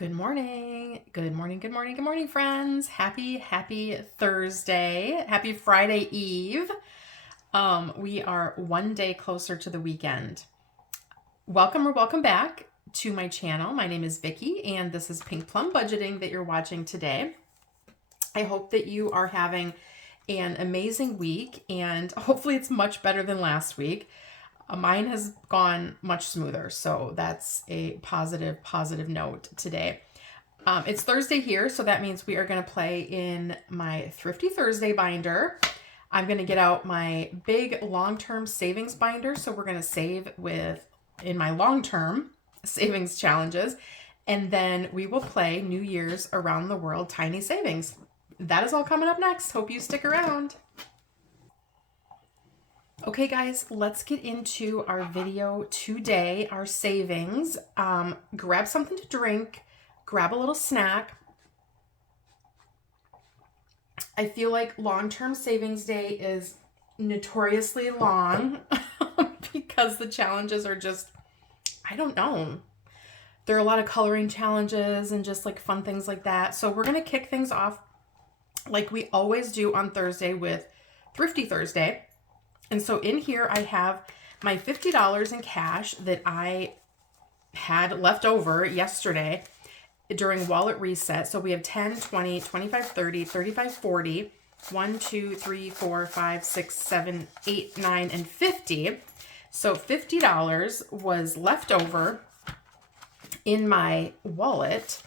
Good morning. Good morning. Good morning. Good morning, friends. Happy Thursday. Happy Friday Eve. We are one day closer to the weekend. Welcome back to my channel. My name is Vicki and this is Pink Plum Budgeting that you're watching today. I hope that you are having an amazing week and hopefully it's much better than last week. Mine has gone much smoother, so that's a positive note today. It's Thursday here, so that means we are going to play in my Thrifty Thursday binder. I'm going to get out my big long-term savings binder, so we're going to save in my long-term savings challenges, and then we will play New Year's Around the World Tiny Savings. That is all coming up next. Hope you stick around. Okay guys, let's get into our video today, our savings. Grab something to drink, grab a little snack. I feel like long-term savings day is notoriously long because the challenges are just, I don't know. There are a lot of coloring challenges and just like fun things like that. So we're gonna kick things off like we always do on Thursday with Thrifty Thursday. And so in here, I have my $50 in cash that I had left over yesterday during wallet reset. So we have 10, 20, 25, 30, 35, 40, 1, 2, 3, 4, 5, 6, 7, 8, 9, and 50. So $50 was left over in my wallet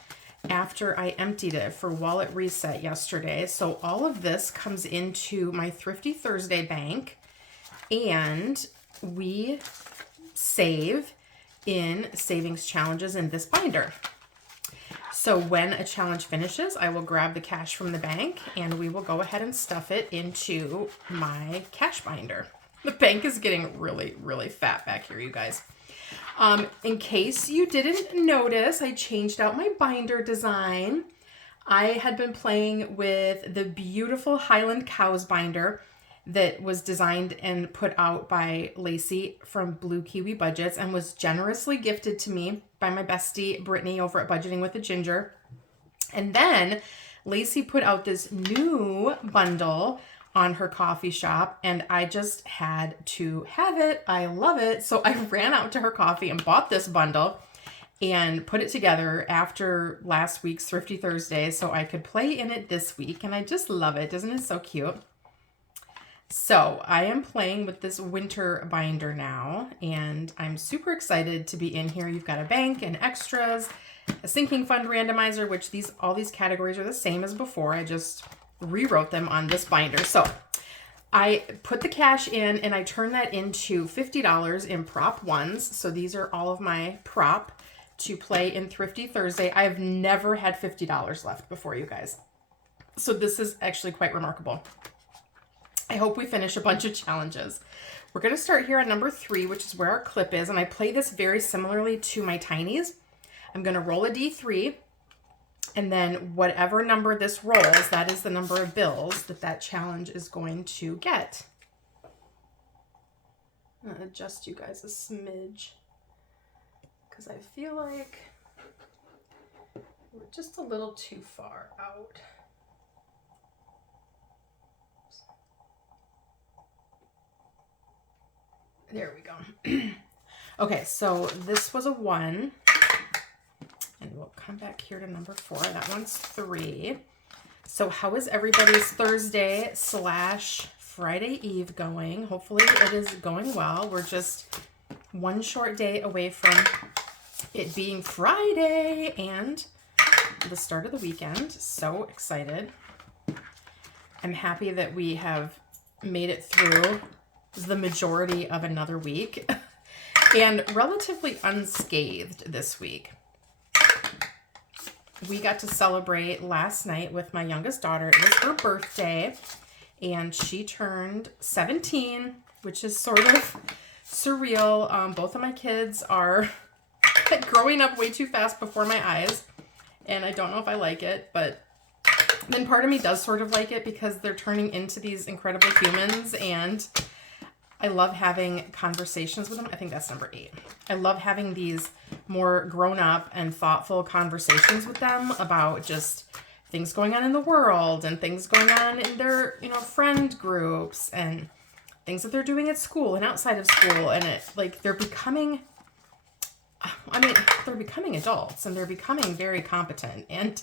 after I emptied it for wallet reset yesterday. So all of this comes into my Thrifty Thursday bank. And we save in savings challenges in this binder. So when a challenge finishes, I will grab the cash from the bank and we will go ahead and stuff it into my cash binder. The bank is getting really fat back here, you guys. In case you didn't notice, I changed out my binder design. I had been playing with the beautiful Highland Cows binder that was designed and put out by Lacey from Blue Kiwi Budgets and was generously gifted to me by my bestie Brittany over at Budgeting with a Ginger. And then Lacey put out this new bundle on her coffee shop and I just had to have it. I love it. So I ran out to her coffee and bought this bundle and put it together after last week's Thrifty Thursday so I could play in it this week. And I just love it. Isn't it so cute? So I am playing with this winter binder now, and I'm super excited to be in here. You've got a bank and extras, a sinking fund randomizer, which all these categories are the same as before. I just rewrote them on this binder. So I put the cash in and I turned that into $50 in prop ones. So these are all of my prop to play in Thrifty Thursday. I've never had $50 left before, you guys. So this is actually quite remarkable. I hope we finish a bunch of challenges. We're going to start here on number 3, which is where our clip is. And I play this very similarly to my Tinies. I'm going to roll a D3. And then whatever number this rolls, that is the number of bills that challenge is going to get. I'm going to adjust you guys a smidge, because I feel like we're just a little too far out. There we go. Okay, so this was a 1. And we'll come back here to number 4. That one's 3. So how is everybody's Thursday / Friday Eve going? Hopefully it is going well. We're just one short day away from it being Friday and the start of the weekend. So excited. I'm happy that we have made it through the majority of another week and relatively unscathed this week. We got to celebrate last night with my youngest daughter. It was her birthday and she turned 17, which is sort of surreal. Both of my kids are growing up way too fast before my eyes and I don't know if I like it, but then part of me does sort of like it because they're turning into these incredible humans and I love having conversations with them. I think that's number 8. I love having these more grown up and thoughtful conversations with them about just things going on in the world and things going on in their, you know, friend groups and things that they're doing at school and outside of school. And it, like, they're becoming adults, and they're becoming very competent, and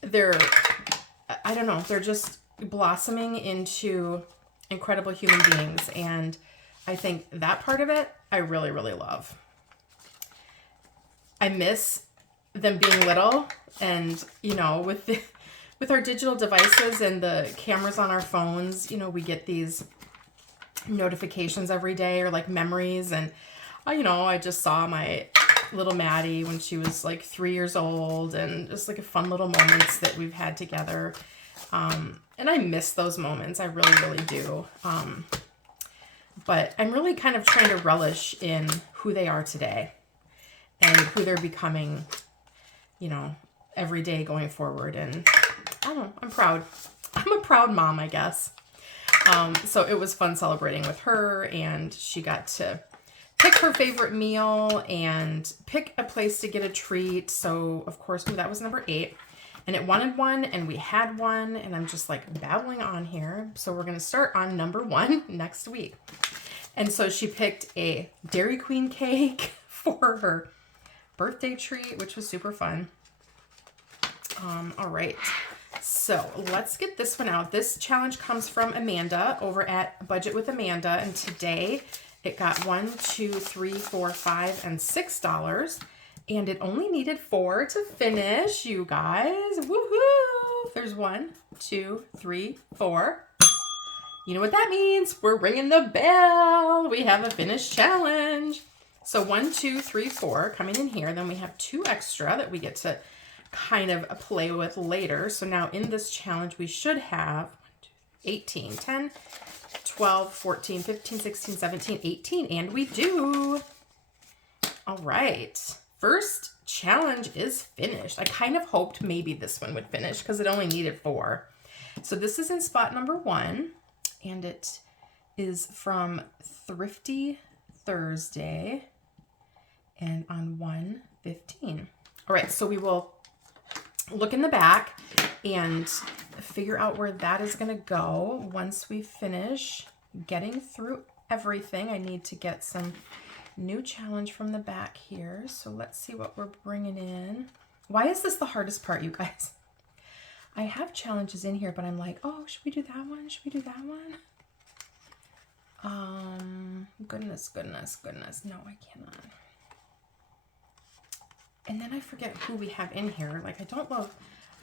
they're, I don't know, they're just blossoming into incredible human beings. And I think that part of it, I really, really love. I miss them being little, and, you know, with our digital devices and the cameras on our phones, you know, we get these notifications every day, or like memories. And you know, I just saw my little Maddie when she was like 3 years old, and just like a fun little moments that we've had together. And I miss those moments. I really, really do. But I'm really kind of trying to relish in who they are today and who they're becoming, you know, every day going forward. And I don't know, I'm proud. I'm a proud mom, I guess. So it was fun celebrating with her, and she got to pick her favorite meal and pick a place to get a treat. So of course, that was number 8, and it wanted one, and we had one, and I'm just like babbling on here. So we're going to start on number 1 next week. And so she picked a Dairy Queen cake for her birthday treat, which was super fun. All right. So let's get this one out. This challenge comes from Amanda over at Budget with Amanda. And today it got $1, $2, $3, $4, $5, and $6. And it only needed 4 to finish, you guys. Woohoo! There's 1, 2, 3, 4. You know what that means? We're ringing the bell. We have a finished challenge. So 1, 2, 3, 4 coming in here. Then we have 2 extra that we get to kind of play with later. So now in this challenge, we should have 18, 10, 12, 14, 15, 16, 17, 18, and we do. All right. First challenge is finished. I kind of hoped maybe this one would finish because it only needed 4. So this is in spot number 1, and it is from Thrifty Thursday and on 1/15. All right, so we will look in the back and figure out where that is going to go once we finish getting through everything. I need to get some new challenge from the back here. So let's see what we're bringing in. Why is this the hardest part, you guys? I have challenges in here, but I'm like, oh, should we do that one? Should we do that one? Goodness. No, I cannot. And then I forget who we have in here. Like, I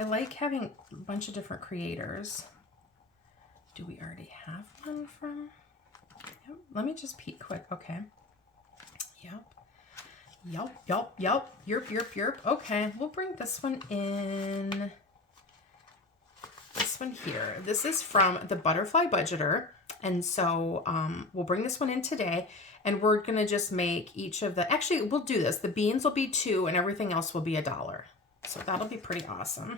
like having a bunch of different creators. Do we already have one from? Yep. Let me just peek quick. Okay. Yep. Yerp. Okay, we'll bring this one in. This one here. This is from the Butterfly Budgeter. And so we'll bring this one in today. And we're going to just make each of the, actually, we'll do this. The beans will be $2 and everything else will be $1. So that'll be pretty awesome.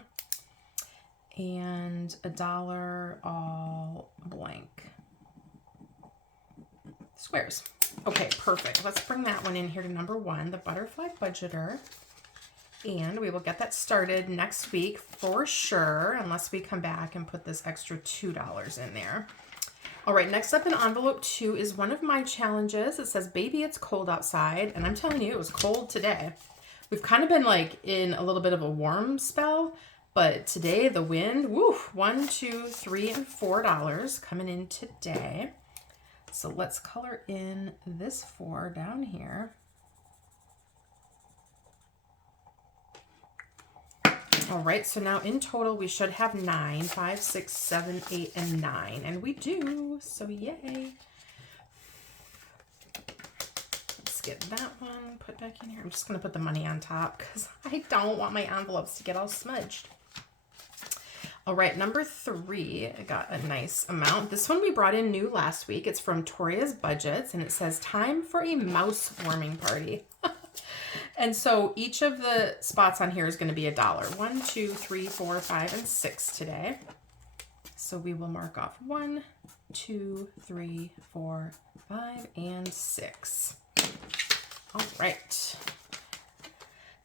And $1 all blank squares. Okay, perfect. Let's bring that one in here to number 1, the Butterfly Budgeter. And we will get that started next week for sure, unless we come back and put this extra $2 in there. All right, next up in envelope 2 is one of my challenges. It says, baby, it's cold outside. And I'm telling you, it was cold today. We've kind of been like in a little bit of a warm spell, but today the wind, woof, $1, $2, $3, and $4 coming in today. So let's color in this 4 down here. All right, so now in total, we should have 9, 5, 6, 7, 8, and 9. And we do, so yay. Let's get that one put back in here. I'm just gonna put the money on top because I don't want my envelopes to get all smudged. All right, number 3, I got a nice amount. This one we brought in new last week. It's from Toria's Budgets, and it says, time for a mouse warming party. And so each of the spots on here is going to be $1. 1, 2, 3, 4, 5, and 6 today. So we will mark off 1, 2, 3, 4, 5, and 6. All right.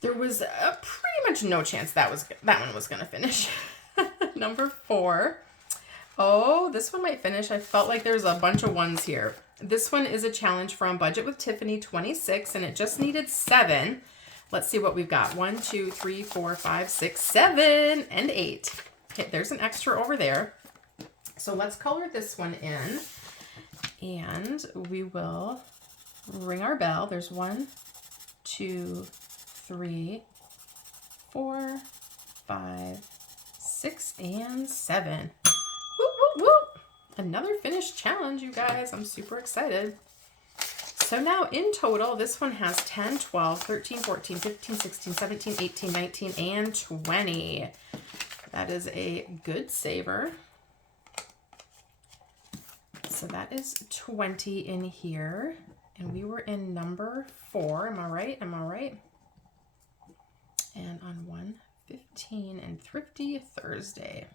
There was pretty much no chance that one was going to finish. Number 4. Oh, this one might finish. I felt like there's a bunch of ones here. This one is a challenge from Budget with Tiffany 26, and it just needed 7. Let's see what we've got. 1, 2, 3, 4, 5, 6, 7, and 8. Okay, there's an extra over there. So let's color this one in, and we will ring our bell. There's 1, 2, 3, 4, 5, 6, and 7. Whoop, whoop, whoop. Another finished challenge, you guys. I'm super excited. So now in total, this one has 10, 12, 13, 14, 15, 16, 17, 18, 19, and 20. That is a good saver. So that is 20 in here. And we were in number 4. Am I right? Am I right? And on 115 and Thrifty Thursday.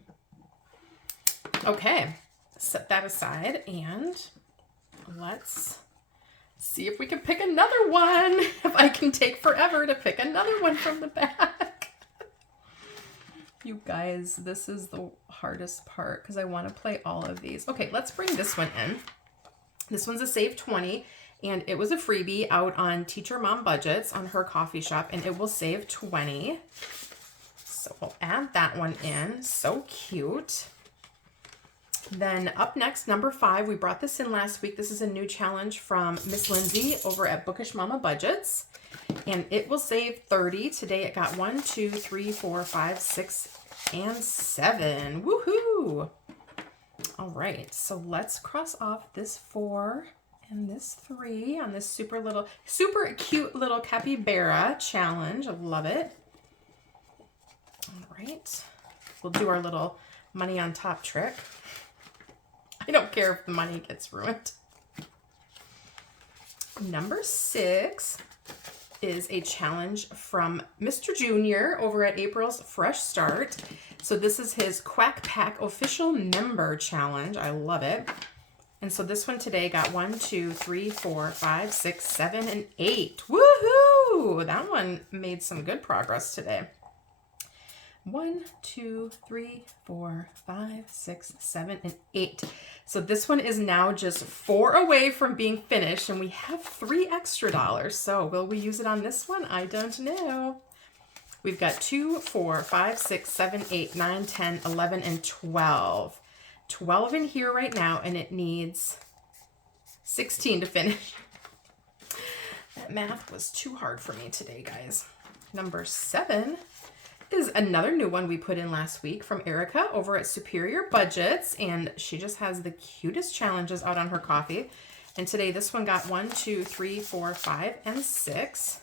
Okay, set that aside and let's see if we can pick another one. If I can take forever to pick another one from the back. You guys, this is the hardest part because I want to play all of these. Okay, let's bring this one in. This one's a save 20. And it was a freebie out on Teacher Mom Budgets on her coffee shop, and it will save 20. So we'll add that one in. So cute. Then up next, number 5. We brought this in last week. This is a new challenge from Miss Lindsay over at Bookish Mama Budgets. And it will save 30. Today it got 1, 2, 3, 4, 5, 6, and 7. Woohoo! All right, so let's cross off this 4 and this 3 on this super cute little capybara challenge. I love it. All right, we'll do our little money on top trick. I don't care if the money gets ruined. Number 6 is a challenge from Mr. Junior over at April's Fresh Start. So this is his Quack Pack official member challenge. I love it. And so this one today got 1, 2, 3, 4, 5, 6, 7, and 8. Woohoo! That one made some good progress today. 1, 2, 3, 4, 5, 6, 7, and 8. So this one is now just 4 away from being finished, and we have $3 extra. So will we use it on this one? I don't know. We've got 2, 4, 5, 6, 7, 8, 9, 10, 11, and 12. 12 in here right now, and it needs 16 to finish. That math was too hard for me today, guys. Number 7 is another new one we put in last week from Erica over at Superior Budgets, and she just has the cutest challenges out on her coffee. And today this one got 1, 2, 3, 4, 5, and 6.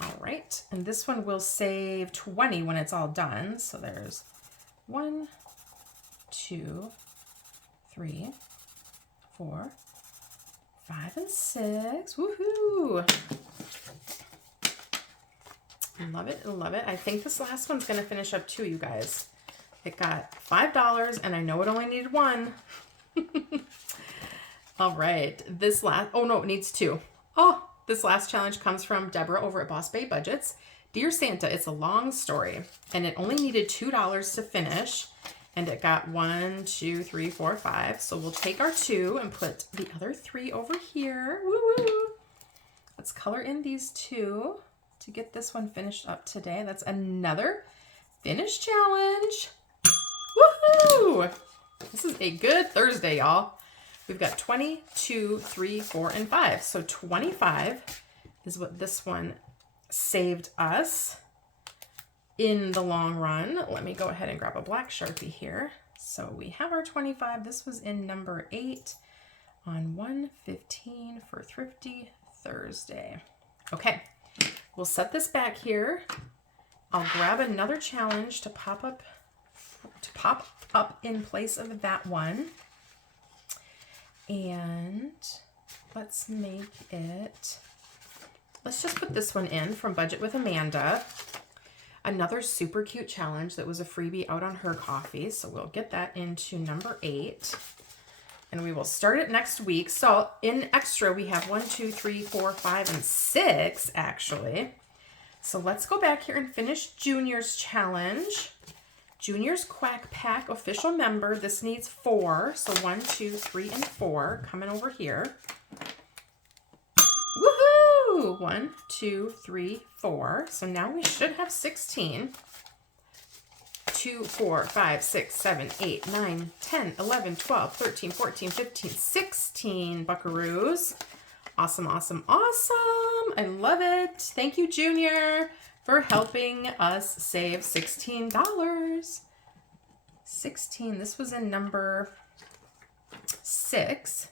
All right, and this one will save 20 when it's all done. So there's 1, 2, 3, 4, 5, and 6. Woohoo! Love it, love it. I think this last one's gonna finish up too, you guys. It got $5, and I know it only needed 1. All right, oh no, it needs 2. Oh, this last challenge comes from Deborah over at Boss Bay Budgets. Dear Santa, it's a long story, and it only needed $2 to finish. And it got 1, 2, 3, 4, 5. So we'll take our 2 and put the other 3 over here. Woo woo! Let's color in these 2 to get this one finished up today. That's another finished challenge. Woohoo! This is a good Thursday, y'all. We've got 20, 2, 3, 4, and 5. So 25 is what this one saved us in the long run. Let me go ahead and grab a black Sharpie here. So we have our 25. This was in number 8 on 115 for Thrifty Thursday. Okay, we'll set this back here. I'll grab another challenge to pop up in place of that one. And let's just put this one in from Budget with Amanda. Another super cute challenge that was a freebie out on her coffee. So we'll get that into number 8. And we will start it next week. So in extra, we have 1, 2, 3, 4, 5, and 6, actually. So let's go back here and finish Junior's challenge. Junior's Quack Pack official member. This needs 4. So 1, 2, 3, and 4 coming over here. Woohoo! 1, 2, 3, 4. So now we should have 16. 2, 4, 5, 6, 7, 8, 9, 10, 11, 12, 13, 14, 15, 16 buckaroos. Awesome, awesome, awesome. I love it. Thank you, Junior, for helping us save $16. 16. This was in number 6.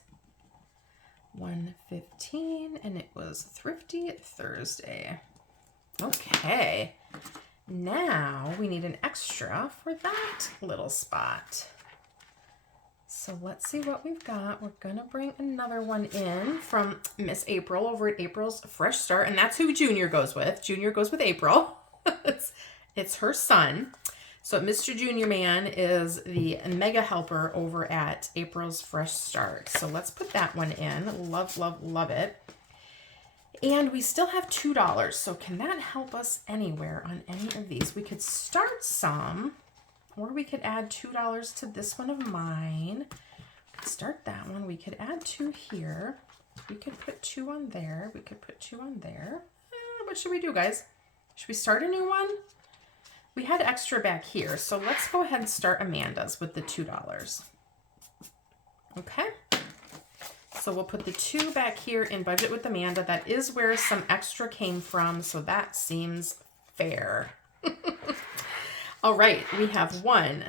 115, and it was Thrifty Thursday. Okay. Now we need an extra for that little spot. So let's see what we've got. We're gonna bring another one in from Miss April over at April's Fresh Start, and that's who Junior goes with. Junior goes with April. it's her son. So Mr. Junior Man is the mega helper over at April's Fresh Start. So let's put that one in. Love, love, love it. And we still have $2. So can that help us anywhere on any of these? We could start some, or we could add $2 to this one of mine. Start that one. We could add 2 here. We could put 2 on there. We could put 2 on there. What should we do, guys? Should we start a new one? We had extra back here, so let's go ahead and start Amanda's with the $2. Okay. So we'll put the 2 back here in budget with Amanda. That is where some extra came from, so that seems fair. All right, we have 1,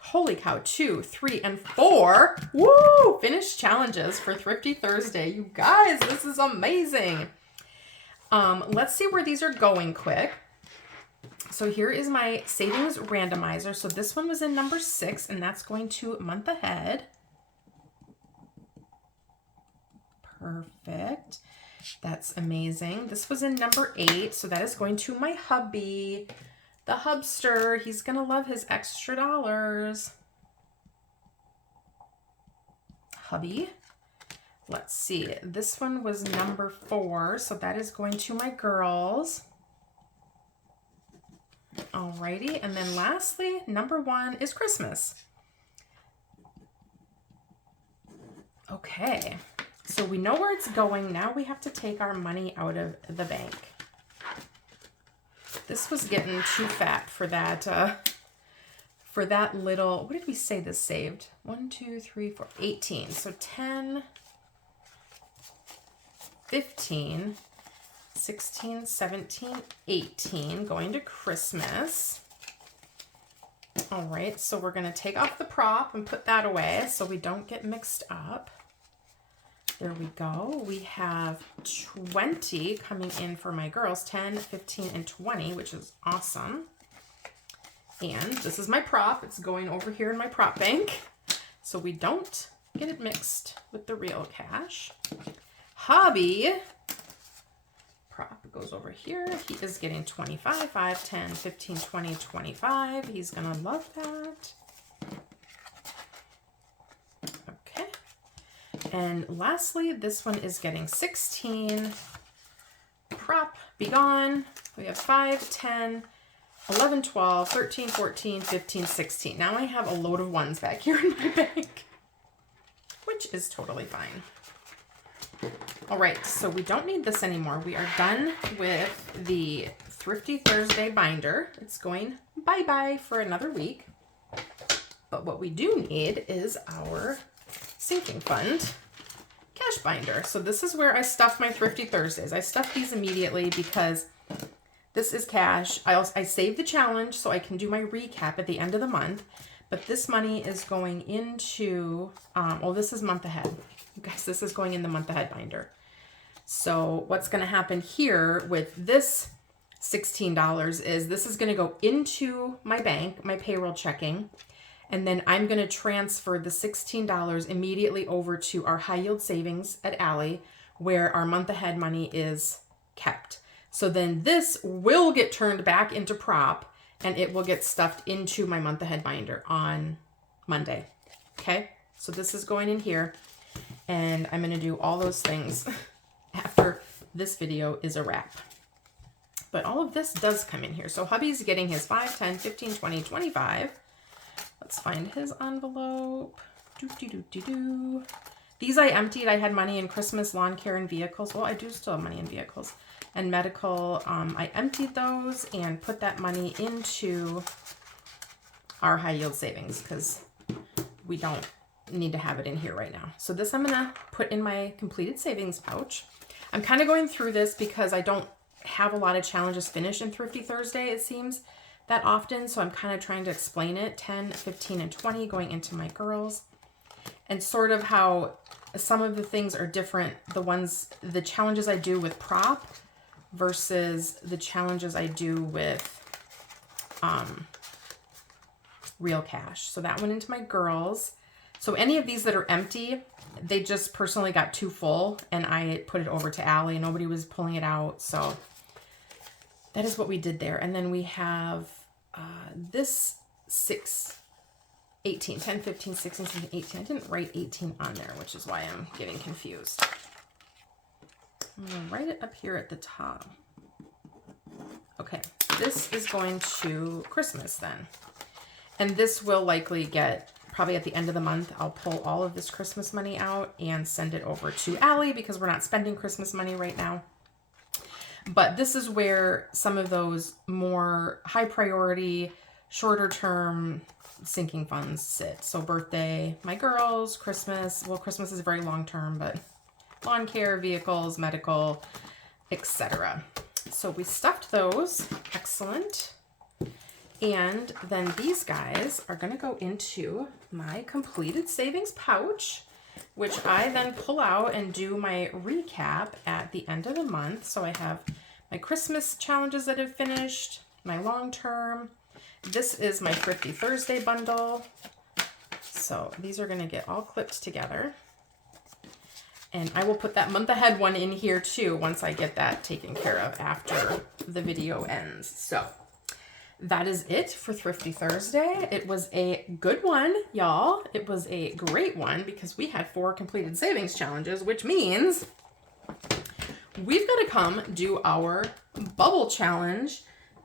holy cow, 2, 3, and 4. Woo! Finished challenges for Thrifty Thursday. You guys, this is amazing. Let's see where these are going quick. So here is my savings randomizer. So this one was in number 6, and that's going to month ahead. Perfect. That's amazing. This was in number 8, so that is going to my hubby, the hubster. He's going to love his extra dollars. Hubby. Let's see. This one was number 4, so that is going to my girls. Alrighty, and then lastly, number 1 is Christmas. Okay, so we know where it's going. Now we have to take our money out of the bank. This was getting too fat for that little, what did we say this saved? 1, 2, 3, 4, 18. So 10, 15, 16, 17, 18, going to Christmas. All right, so we're going to take off the prop and put that away so we don't get mixed up. There we go. We have 20 coming in for my girls, 10, 15, and 20, which is awesome. And this is my prop. It's going over here in my prop bank so we don't get it mixed with the real cash. Hobby prop goes over here. He is getting 25, 5, 10, 15, 20, 25. He's gonna love that. Okay. And lastly, this one is getting 16. Prop, be gone. We have 5, 10, 11, 12, 13, 14, 15, 16. Now I have a load of 1s back here in my bank, which is totally fine. All right, so we don't need this anymore. We are done with the Thrifty Thursday binder. It's going bye-bye for another week. But what we do need is our sinking fund cash binder. So this is where I stuff my Thrifty Thursdays. I stuff these immediately because this is cash. I save the challenge so I can do my recap at the end of the month. But this money is going into, well, this is month ahead. You guys, this is going in the month ahead binder. So what's going to happen here with this $16 is this is going to go into my bank, my payroll checking, and then I'm going to transfer the $16 immediately over to our high yield savings at Allie, where our month ahead money is kept. So then this will get turned back into prop, and it will get stuffed into my month ahead binder on Monday. Okay, so this is going in here. And I'm going to do all those things after this video is a wrap. But all of this does come in here. So hubby's getting his 5, 10, 15, 20, 25. Let's find his envelope. These I emptied. I had money in Christmas, lawn care, and vehicles. Well, I do still have money in vehicles. And medical, I emptied those and put that money into our high yield savings because we don't need to have it in here right now. So this I'm gonna put in my completed savings pouch. I'm kind of going through this because I don't have a lot of challenges finished in Thrifty Thursday, it seems, that often. So I'm kind of trying to explain it. 10, 15, and 20 going into my girls. And sort of how some of the things are different. The challenges I do with prop versus the challenges I do with real cash. So that went into my girls. So any of these that are empty, they just personally got too full and I put it over to Allie. Nobody was pulling it out. So that is what we did there. And then we have this 18, 10, 15, 16, 17, 18. I didn't write 18 on there, which is why I'm getting confused. I'm going to write it up here at the top. Okay, this is going to Christmas then. And this will likely get, probably at the end of the month, I'll pull all of this Christmas money out and send it over to Allie because we're not spending Christmas money right now. But this is where some of those more high priority, shorter term sinking funds sit. So birthday, my girls, Christmas. Well, Christmas is very long term, but lawn care, vehicles, medical, etc. So we stuffed those. Excellent. And then these guys are going to go into my completed savings pouch, which I then pull out and do my recap at the end of the month. So I have my Christmas challenges that have finished, my long term. This is my Thrifty Thursday bundle. So these are going to get all clipped together. And I will put that month ahead one in here too once I get that taken care of after the video ends. So that is it for Thrifty Thursday. It was a good one, y'all. It was a great one because we had 4 completed savings challenges, which means we've got to come do our bubble challenge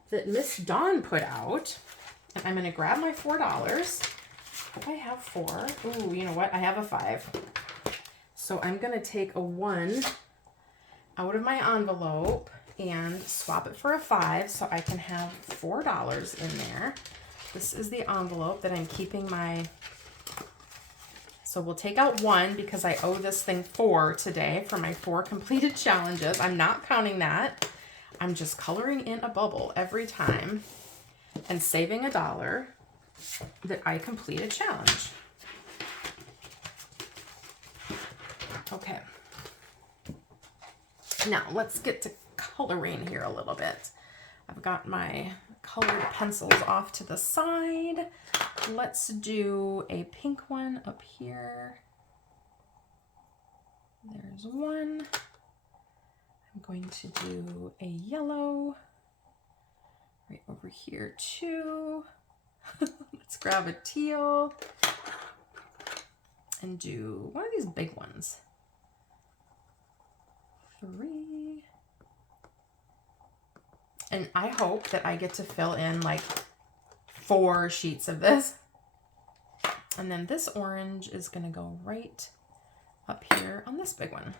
that Miss Dawn put out. And I'm going to grab my $4. If I have 4, ooh, you know what? I have a 5. So I'm going to take a 1 out of my envelope and swap it for a 5 so I can have $4 in there. This is the envelope that I'm keeping my... So we'll take out 1 because I owe this thing 4 today for my 4 completed challenges. I'm not counting that. I'm just coloring in a bubble every time and saving $1 that I complete a challenge. Okay. Now let's get to coloring here a little bit. I've got my colored pencils off to the side. Let's do a pink one up here. There's one. I'm going to do a yellow right over here too. Let's grab a teal and do one of these big ones. 3. And I hope that I get to fill in like 4 sheets of this. And then this orange is going to go right up here on this big one.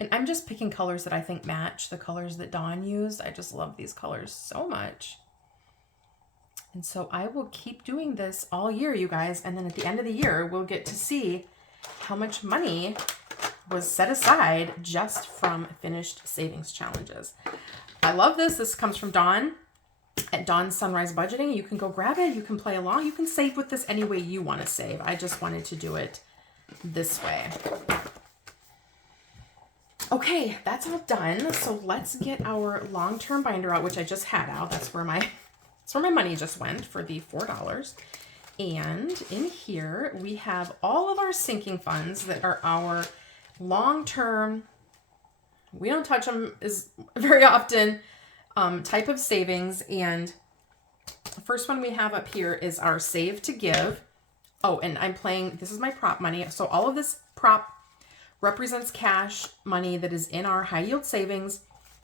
And I'm just picking colors that I think match the colors that Dawn used. I just love these colors so much. And so I will keep doing this all year, you guys. And then at the end of the year, we'll get to see how much money was set aside just from finished savings challenges. I love this. This comes from Dawn at Dawn's Sunrise Budgeting. You can go grab it. You can play along. You can save with this any way you want to save. I just wanted to do it this way. Okay, that's all done. So let's get our long-term binder out, which I just had out. That's where my money just went for the $4. And in here, we have all of our sinking funds that are our long-term, we don't touch them as very often, type of savings. And the first one we have up here is our Save to Give. Oh, and I'm playing, this is my prop money. So all of this prop represents cash money that is in our high yield savings.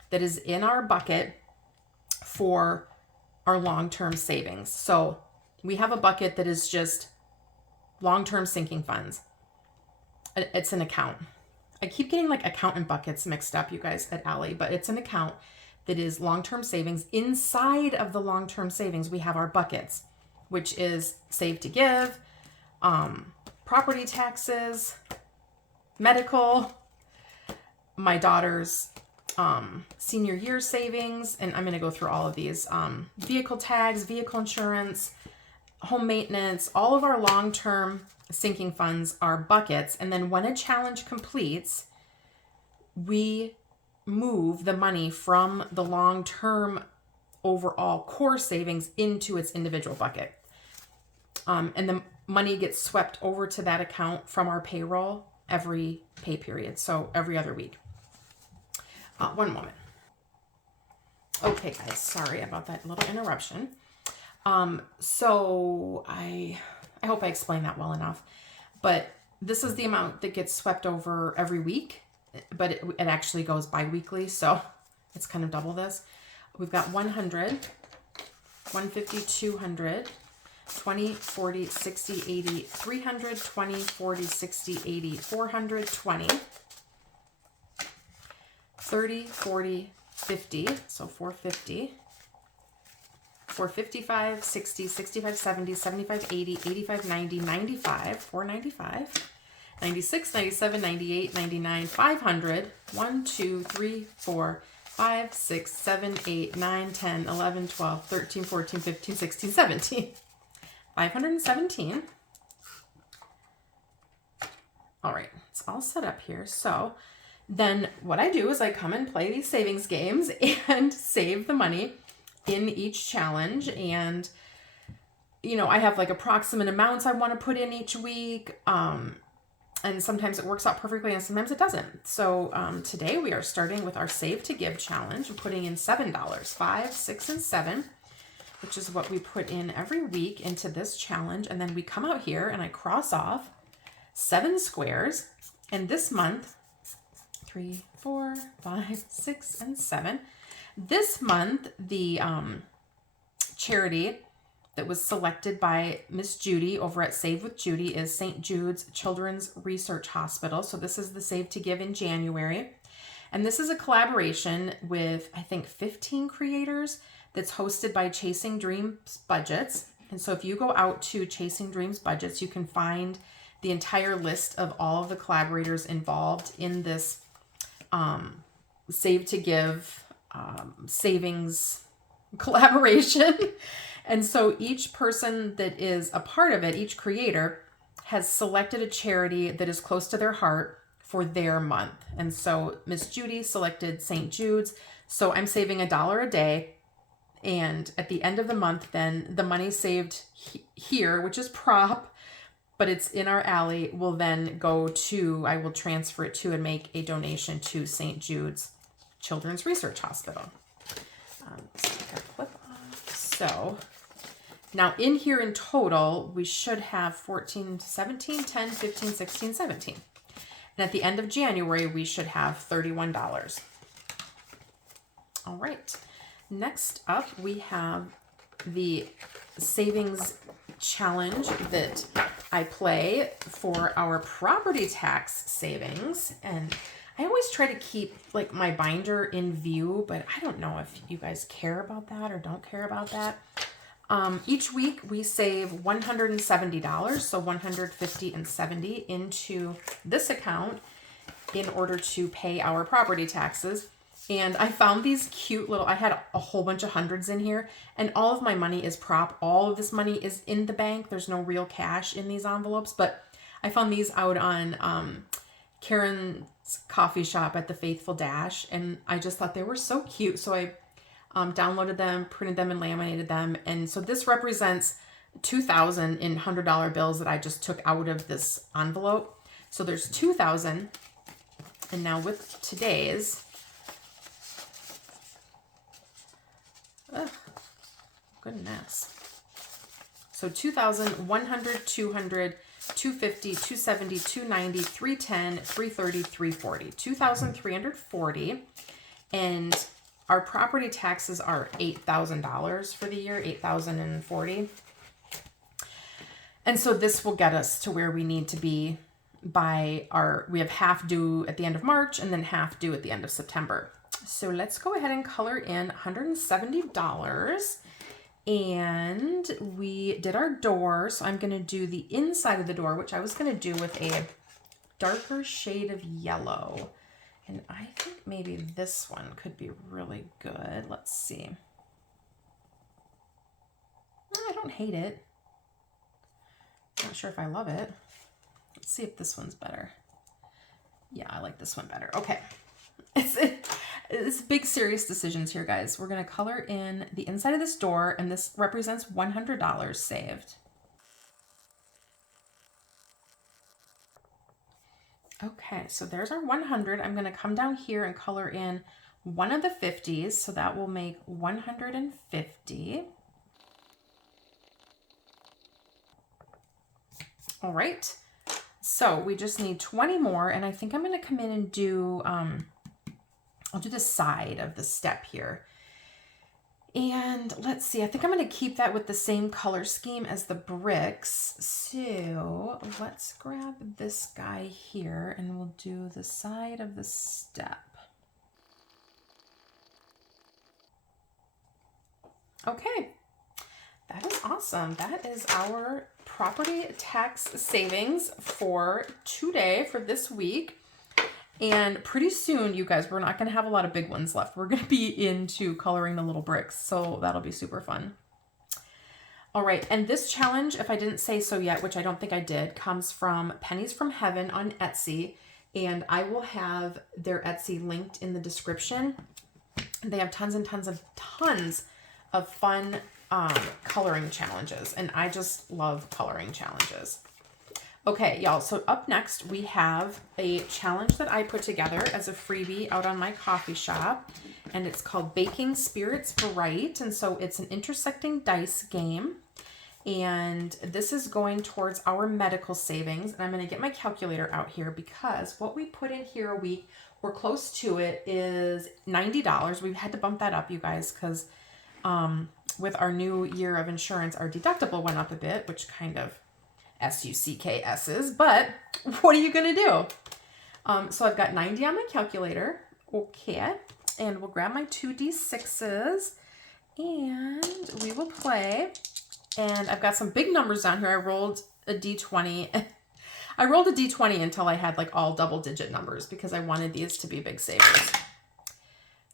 that is in our bucket for our long-term savings. So we have a bucket that is just long-term sinking funds. It's an account. I keep getting like account and buckets mixed up, you guys, at Allie, but it's an account that is long-term savings. Inside of the long-term savings, we have our buckets, which is Save to Give, property taxes, medical, my daughter's senior year savings, and I'm going to go through all of these, vehicle tags, vehicle insurance, home maintenance. All of our long-term sinking funds are buckets. And then when a challenge completes, we move the money from the long-term overall core savings into its individual bucket. And the money gets swept over to that account from our payroll every pay period. So every other week. One moment. Okay, guys, sorry about that little interruption. So I hope I explained that well enough, but this is the amount that gets swept over every week, but it actually goes bi-weekly. So it's kind of double this. We've got 100, 150, 200, 20, 40, 60, 80, 300, 20, 40, 60, 80, 420, 30, 40, 50, so 450, 455, 60, 65, 70, 75, 80, 85, 90, 95, 495, 96, 97, 98, 99, 500, 1, 2, 3, 4, 5, 6, 7, 8, 9, 10, 11, 12, 13, 14, 15, 16, 17. 517. All right, it's all set up here. So then what I do is I come and play these savings games and save the money in each challenge. And, you know, I have like approximate amounts I want to put in each week. And sometimes it works out perfectly and sometimes it doesn't. So today we are starting with our Save to Give challenge. We're putting in $7, 5, 6, and 7, which is what we put in every week into this challenge. And then we come out here and I cross off 7 squares. And this month, 3, 4, 5, 6, and 7. This month, the charity that was selected by Miss Judy over at Save with Judy is St. Jude's Children's Research Hospital. So this is the Save to Give in January. And this is a collaboration with, I think, 15 creators that's hosted by Chasing Dreams Budgets. And so if you go out to Chasing Dreams Budgets, you can find the entire list of all of the collaborators involved in this Save to Give savings collaboration. And so each person that is a part of it, each creator, has selected a charity that is close to their heart for their month. And so Miss Judy selected St. Jude's. So I'm saving $1 a day. And at the end of the month, then the money saved here, which is prop, but it's in our alley, will then go to, I will transfer it to and make a donation to St. Jude's Children's Research Hospital. So now in here in total, we should have 14, 17, 10, 15, 16, 17. And at the end of January, we should have $31. All right. Next up, we have the savings challenge that I play for our property tax savings. And I always try to keep like my binder in view, but I don't know if you guys care about that or don't care about that. Each week we save $170, so 150 and 70 into this account in order to pay our property taxes. And I found these cute little, I had a whole bunch of hundreds in here, and all of my money is prop. All of this money is in the bank. There's no real cash in these envelopes, but I found these out on Karen's coffee shop at the Faithful Dash, and I just thought they were so cute. So I downloaded them, printed them, and laminated them. And so this represents $2,000 in $100 bills that I just took out of this envelope. So there's $2,000. And now with today's, goodness. So 2,000, 100, 200, 250, 270, 290, 310, 330, 340. 2,340. And our property taxes are $8,000 for the year, $8,040. And so this will get us to where we need to be by we have half due at the end of March and then half due at the end of September. So let's go ahead and color in $170. And we did our door. So I'm going to do the inside of the door, which I was going to do with a darker shade of yellow. And I think maybe this one could be really good. Let's see. I don't hate it. Not sure if I love it. Let's see if this one's better. Yeah, I like this one better. Okay. It's big, serious decisions here, guys. We're going to color in the inside of this door, and this represents $100 saved. Okay, so there's our 100. I'm going to come down here and color in one of the 50s, so that will make 150. All right, so we just need 20 more, and I think I'm going to come in and do, I'll do the side of the step here. And let's see, I think I'm going to keep that with the same color scheme as the bricks. So let's grab this guy here and we'll do the side of the step. Okay, that is awesome. That is our property tax savings for today, for this week. And pretty soon, you guys, we're not going to have a lot of big ones left. We're going to be into coloring the little bricks, so that'll be super fun. All right, and this challenge, if I didn't say so yet, which I don't think I did, comes from Pennies from Heaven on Etsy, and I will have their Etsy linked in the description. They have tons and tons of fun coloring challenges, and I just love coloring challenges. Okay, y'all, so up next we have a challenge that I put together as a freebie out on my coffee shop, and it's called Baking Spirits Bright, and so it's an intersecting dice game, and this is going towards our medical savings, and I'm going to get my calculator out here because what we put in here a week, or close to it, is $90. We've had to bump that up, you guys, because with our new year of insurance, our deductible went up a bit, which kind of SUCKS's, but what are you going to do? So I've got 90 on my calculator. Okay. And we'll grab my 2d6s and we will play. And I've got some big numbers down here. I rolled a d20. I rolled a d20 until I had like all double-digit numbers because I wanted these to be big savers.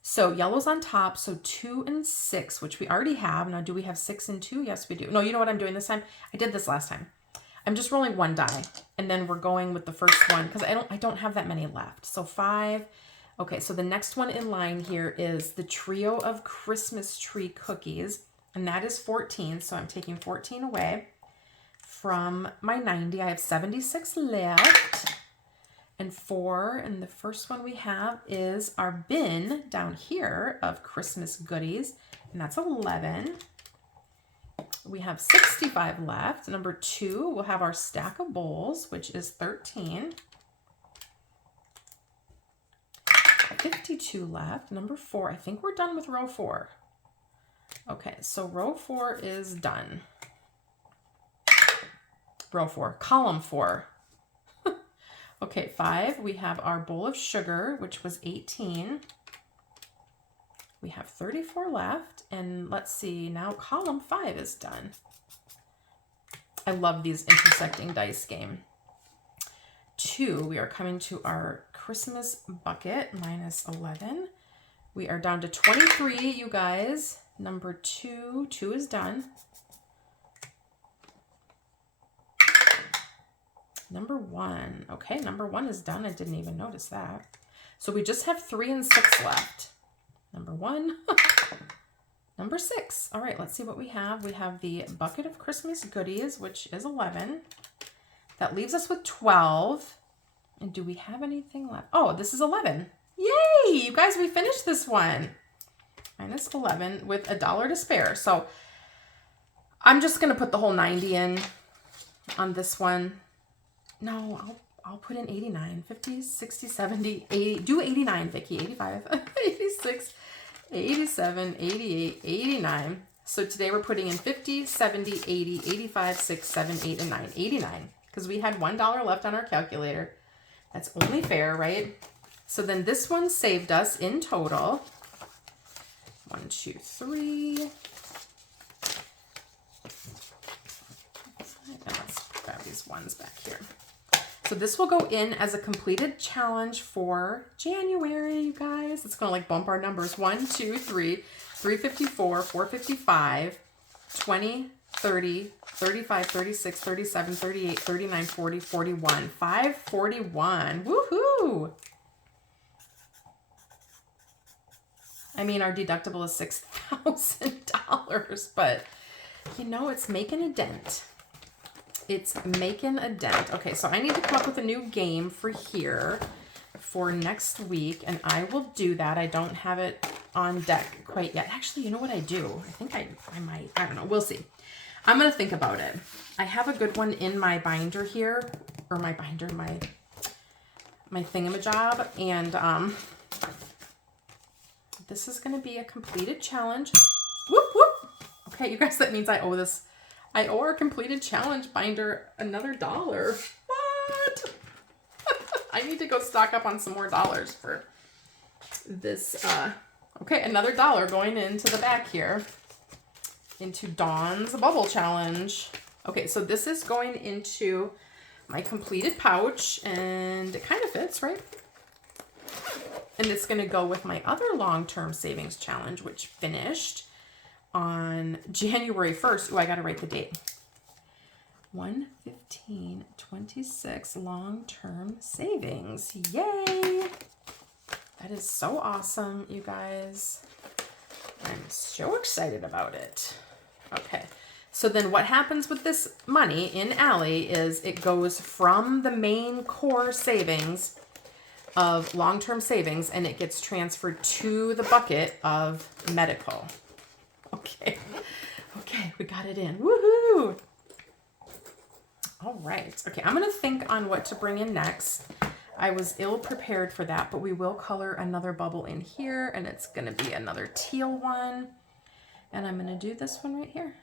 So yellow's on top, so 2 and 6, which we already have. Now, do we have 6 and 2? Yes, we do. No, you know what I'm doing this time? I did this last time. I'm just rolling one die, and then we're going with the first one because I don't have that many left. So 5. Okay, so the next one in line here is the trio of Christmas tree cookies, and that is 14. So I'm taking 14 away from my 90. I have 76 left, and 4. And the first one we have is our bin down here of Christmas goodies, and that's 11. We have 65 left. Number 2, we'll have our stack of bowls, which is 13. 52 left. Number 4, I think we're done with row 4. Okay, so row 4 is done. Row 4, column 4. Okay, 5, we have our bowl of sugar, which was 18. We have 34 left, and let's see, now column 5 is done. I love these intersecting dice game. 2, we are coming to our Christmas bucket, minus 11. We are down to 23, you guys. Number 2 is done. Number 1, okay, number 1 is done. I didn't even notice that. So we just have 3 and 6 left. Number 1, number 6. All right, let's see what we have. We have the bucket of Christmas goodies, which is 11. That leaves us with 12. And do we have anything left? Oh, this is 11. Yay, you guys, we finished this one. Minus 11 with $1 to spare. So I'm just going to put the whole 90 in on this one. No, I'll put in 89, 50, 60, 70, 80. Do 89, Vicki. 85, 86, 87, 88, 89. So today we're putting in 50, 70, 80, 85, 6, 7, 8, and 9. 89. Because we had $1 left on our calculator. That's only fair, right? So then this one saved us in total. 1, 2, 3. And let's grab these ones back here. So this will go in as a completed challenge for January, you guys. It's going to like bump our numbers. 1, 2, 3, 354, 455, 20, 30, 35, 36, 37, 38, 39, 40, 41. 541. Woohoo! I mean, our deductible is $6,000, but you know, it's making a dent. It's making a dent. Okay, so I need to come up with a new game for here for next week, and I will do that. I don't have it on deck quite yet. Actually, you know what I do? I think I might. I don't know. We'll see. I'm going to think about it. I have a good one in my binder here, or my binder, my thingamajob, and this is going to be a completed challenge. Whoop, whoop. Okay, you guys, that means I owe this. I owe our completed challenge binder another $1. What? I need to go stock up on some more dollars for this. Okay, another $1 going into the back here. Into Dawn's Bubble Challenge. Okay, so this is going into my completed pouch, and it kind of fits, right? And it's going to go with my other long-term savings challenge, which finished on January 1st. Oh, I got to write the date. 1/15/26 long-term savings. Yay! That is so awesome, you guys. I'm so excited about it. Okay, so then what happens with this money in Allie is it goes from the main core savings of long-term savings, and it gets transferred to the bucket of medical. Okay, we got it in. Woohoo! All right. Okay, I'm going to think on what to bring in next. I was ill prepared for that, but we will color another bubble in here, and it's going to be another teal one. And I'm going to do this one right here.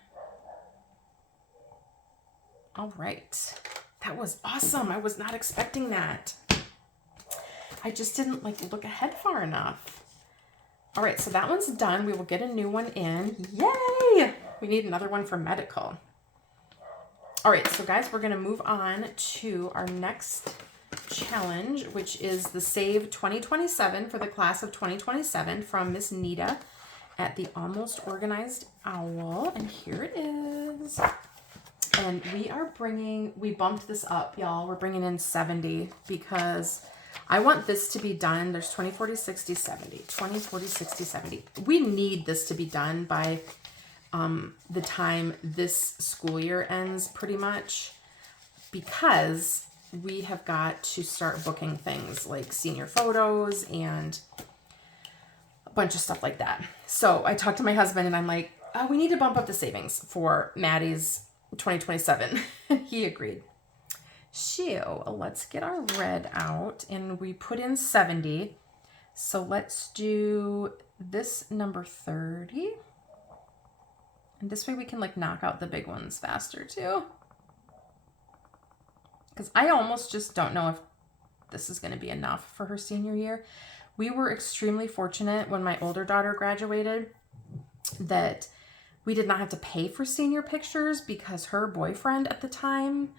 All right. That was awesome. I was not expecting that. I just didn't look ahead far enough. All right, so that one's done. We will get a new one in. Yay! We need another one for medical. All right, so guys, we're going to move on to our next challenge, which is the Save 2027 for the class of 2027 from Miss Nita at the Almost Organized Owl. And here it is. And we bumped this up, y'all. We're bringing in 70 because I want this to be done. There's 20, 40, 60, 70. 20, 40, 60, 70. We need this to be done by the time this school year ends, pretty much, because we have got to start booking things like senior photos and a bunch of stuff like that. So I talked to my husband and I'm like, oh, we need to bump up the savings for Maddie's 2027. He agreed. So let's get our red out, and we put in 70. So let's do this number 30. And this way we can knock out the big ones faster too. Because I almost just don't know if this is going to be enough for her senior year. We were extremely fortunate when my older daughter graduated that we did not have to pay for senior pictures because her boyfriend at the time,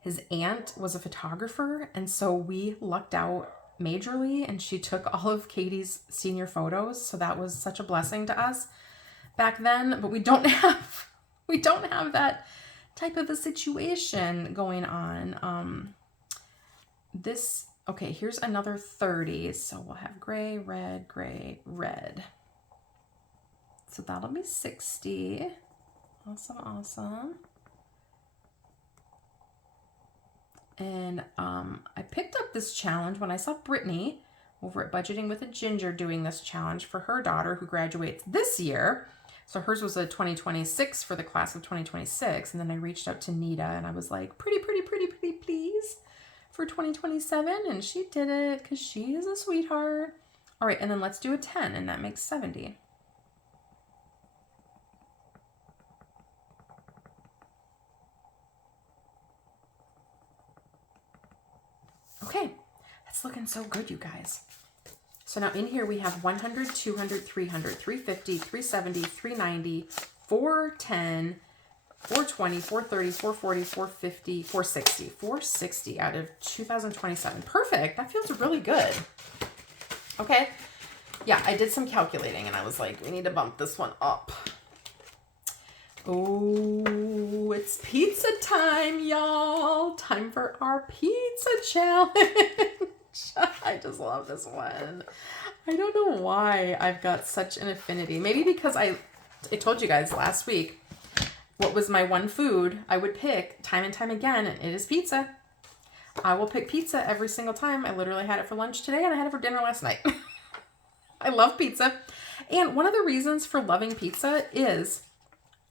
his aunt, was a photographer. And so we lucked out majorly, and she took all of Katie's senior photos. So that was such a blessing to us back then. But we don't have that type of a situation going on. Okay, here's another 30. So we'll have gray, red, red. So that'll be 60. Awesome. And I picked up this challenge when I saw Brittany over at Budgeting with a Ginger doing this challenge for her daughter who graduates this year. So hers was a 2026 for the class of 2026. And then I reached out to Nita and I was like, pretty please for 2027. And she did it because she is a sweetheart. All right, and then let's do a 10, and that makes 70. It's looking so good, you guys. So now in here we have 100, 200, 300, 350, 370, 390, 410, 420, 430, 440, 450, 460. 460 out of 2027. Perfect. That feels really good. Okay. Yeah, I did some calculating and I was like, we need to bump this one up. Oh, it's pizza time, y'all. Time for our pizza challenge. I just love this one. I don't know why I've got such an affinity. Maybe because I told you guys last week what was my one food I would pick time and time again, and it is pizza. I will pick pizza every single time. I literally had it for lunch today and I had it for dinner last night. I love pizza. And one of the reasons for loving pizza is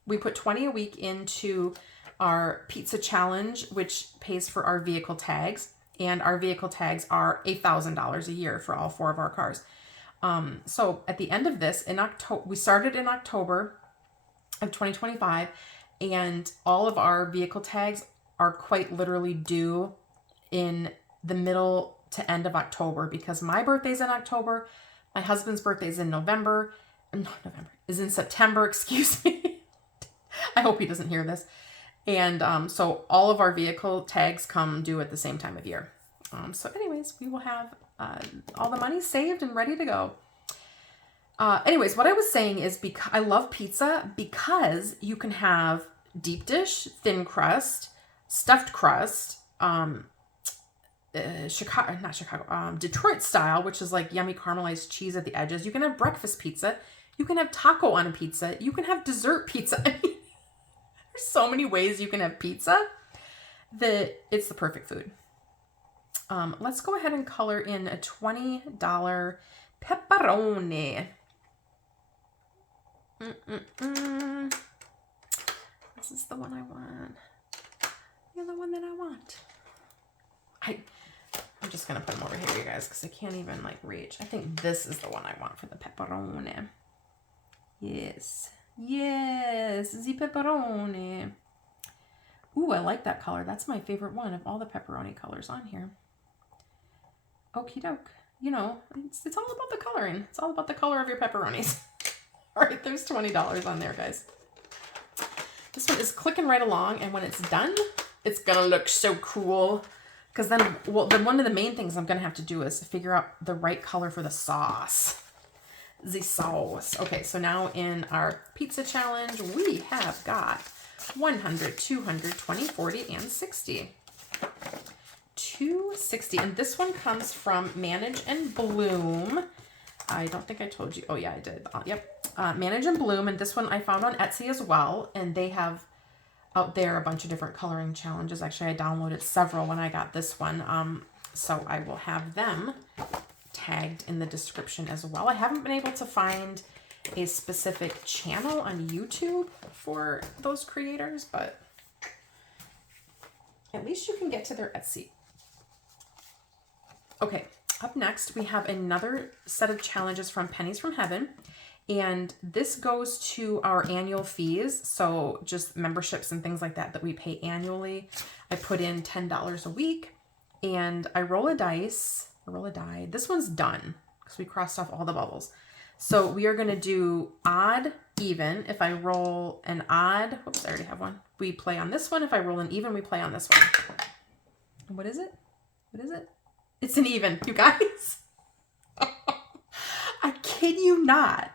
we put 20 a week into our pizza challenge, which pays for our vehicle tags. And our vehicle tags are $1,000 a year for all 4 of our cars. So at the end of this, in October, we started in October of 2025, and all of our vehicle tags are quite literally due in the middle to end of October, because my birthday's in October, my husband's birthday's in is in September, excuse me. I hope he doesn't hear this. And so all of our vehicle tags come due at the same time of year. So anyways, we will have all the money saved and ready to go. Anyways, what I was saying is because I love pizza because you can have deep dish, thin crust, stuffed crust, Detroit style, which is like yummy caramelized cheese at the edges. You can have breakfast pizza. You can have taco on a pizza. You can have dessert pizza. I mean, there's so many ways you can have pizza that it's the perfect food. Let's go ahead and color in a $20 pepperoni. This is the one I want. You're the one that I want. I'm just going to put them over here, you guys, because I can't even like reach. I think this is the one I want for the pepperoni. Yes. Yes, the pepperoni. Ooh, I like that color. That's my favorite one of all the pepperoni colors on here. Okie doke. You know, it's all about the coloring. It's all about the color of your pepperonis. All right, there's $20 on there, guys. This one is clicking right along, and when it's done, it's going to look so cool. Because then one of the main things I'm going to have to do is figure out the right color for the sauce. The sauce. Okay, so now in our pizza challenge, we have got 100, 200, 20, 40, and 60. 260. And this one comes from Manage and Bloom. I don't think I told you. Oh, yeah, I did. Yep. Manage and Bloom. And this one I found on Etsy as well. And they have out there a bunch of different coloring challenges. Actually, I downloaded several when I got this one. So I will have them tagged in the description as well. I haven't been able to find a specific channel on YouTube for those creators, but at least you can get to their Etsy. Okay, up next we have another set of challenges from Pennies from Heaven, and this goes to our annual fees, so just memberships and things like that we pay annually. I put in $10 a week, and I roll a dice. Roll a die. This one's done because we crossed off all the bubbles. So we are going to do odd, even. If I roll an odd, oops, I already have one. We play on this one. If I roll an even, we play on this one. What is it? What is it? It's an even, you guys. I kid you not.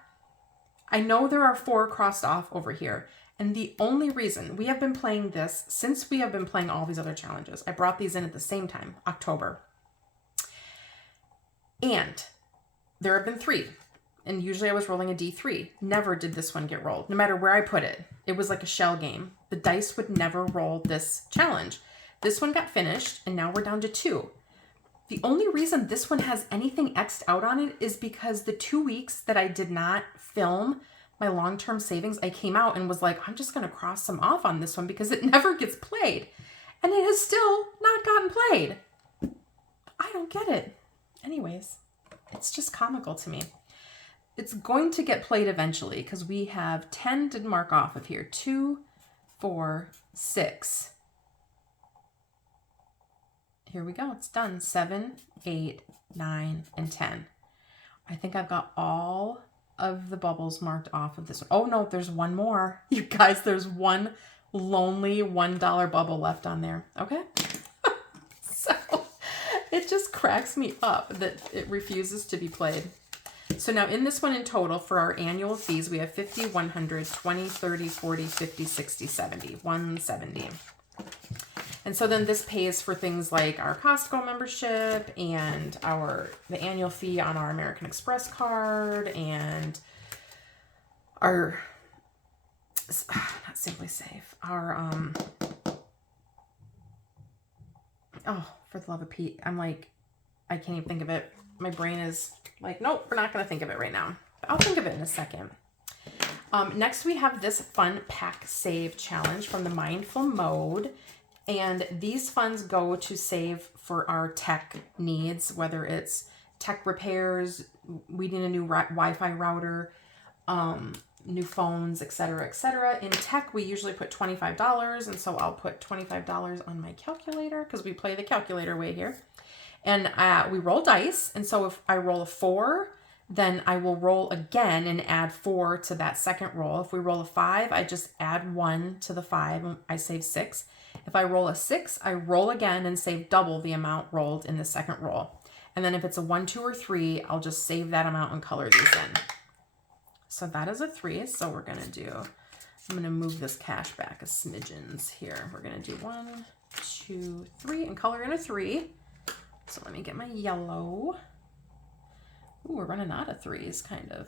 I know there are 4 crossed off over here. And the only reason we have been playing this since we have been playing all these other challenges, I brought these in at the same time, October. And there have been 3. And usually I was rolling a D3. Never did this one get rolled, no matter where I put it. It was like a shell game. The dice would never roll this challenge. This one got finished, and now we're down to 2. The only reason this one has anything X'd out on it is because the 2 weeks that I did not film my long-term savings, I came out and was like, I'm just going to cross some off on this one because it never gets played. And it has still not gotten played. I don't get it. Anyways, it's just comical to me. It's going to get played eventually because we have 10 to mark off of here. 2, 4, 6. here we go. It's done. 7, 8, 9, and 10. I think I've got all of the bubbles marked off of this one. Oh no, there's one more. You guys, there's one lonely $1 bubble left on there. Okay. So it just cracks me up that it refuses to be played. So now in this one in total for our annual fees, we have 50, 100, 20, 30, 40, 50, 60, 70, 170. And so then this pays for things like our Costco membership and the annual fee on our American Express card and our, not Simply Safe, our, oh, for the love of Pete, I'm like, I can't even think of it. My brain is like, nope, we're not going to think of it right now. But I'll think of it in a second. Next, we have this fun pack save challenge from the Mindful Mode. And these funds go to save for our tech needs, whether it's tech repairs, we need a new Wi-Fi router, new phones, etc., etc. In tech, we usually put $25, and so I'll put $25 on my calculator because we play the calculator way here. And we roll dice, and so if I roll a 4, then I will roll again and add 4 to that second roll. If we roll a 5, I just add 1 to the 5, and I save 6. If I roll a 6, I roll again and save double the amount rolled in the second roll. And then if it's a 1, 2, or 3, I'll just save that amount and color these in. So that is a 3. So we're going to do, I'm going to move this cash back a smidgens here. We're going to do 1, 2, 3 and color in a 3. So let me get my yellow. Ooh, we're running out of 3s, kind of.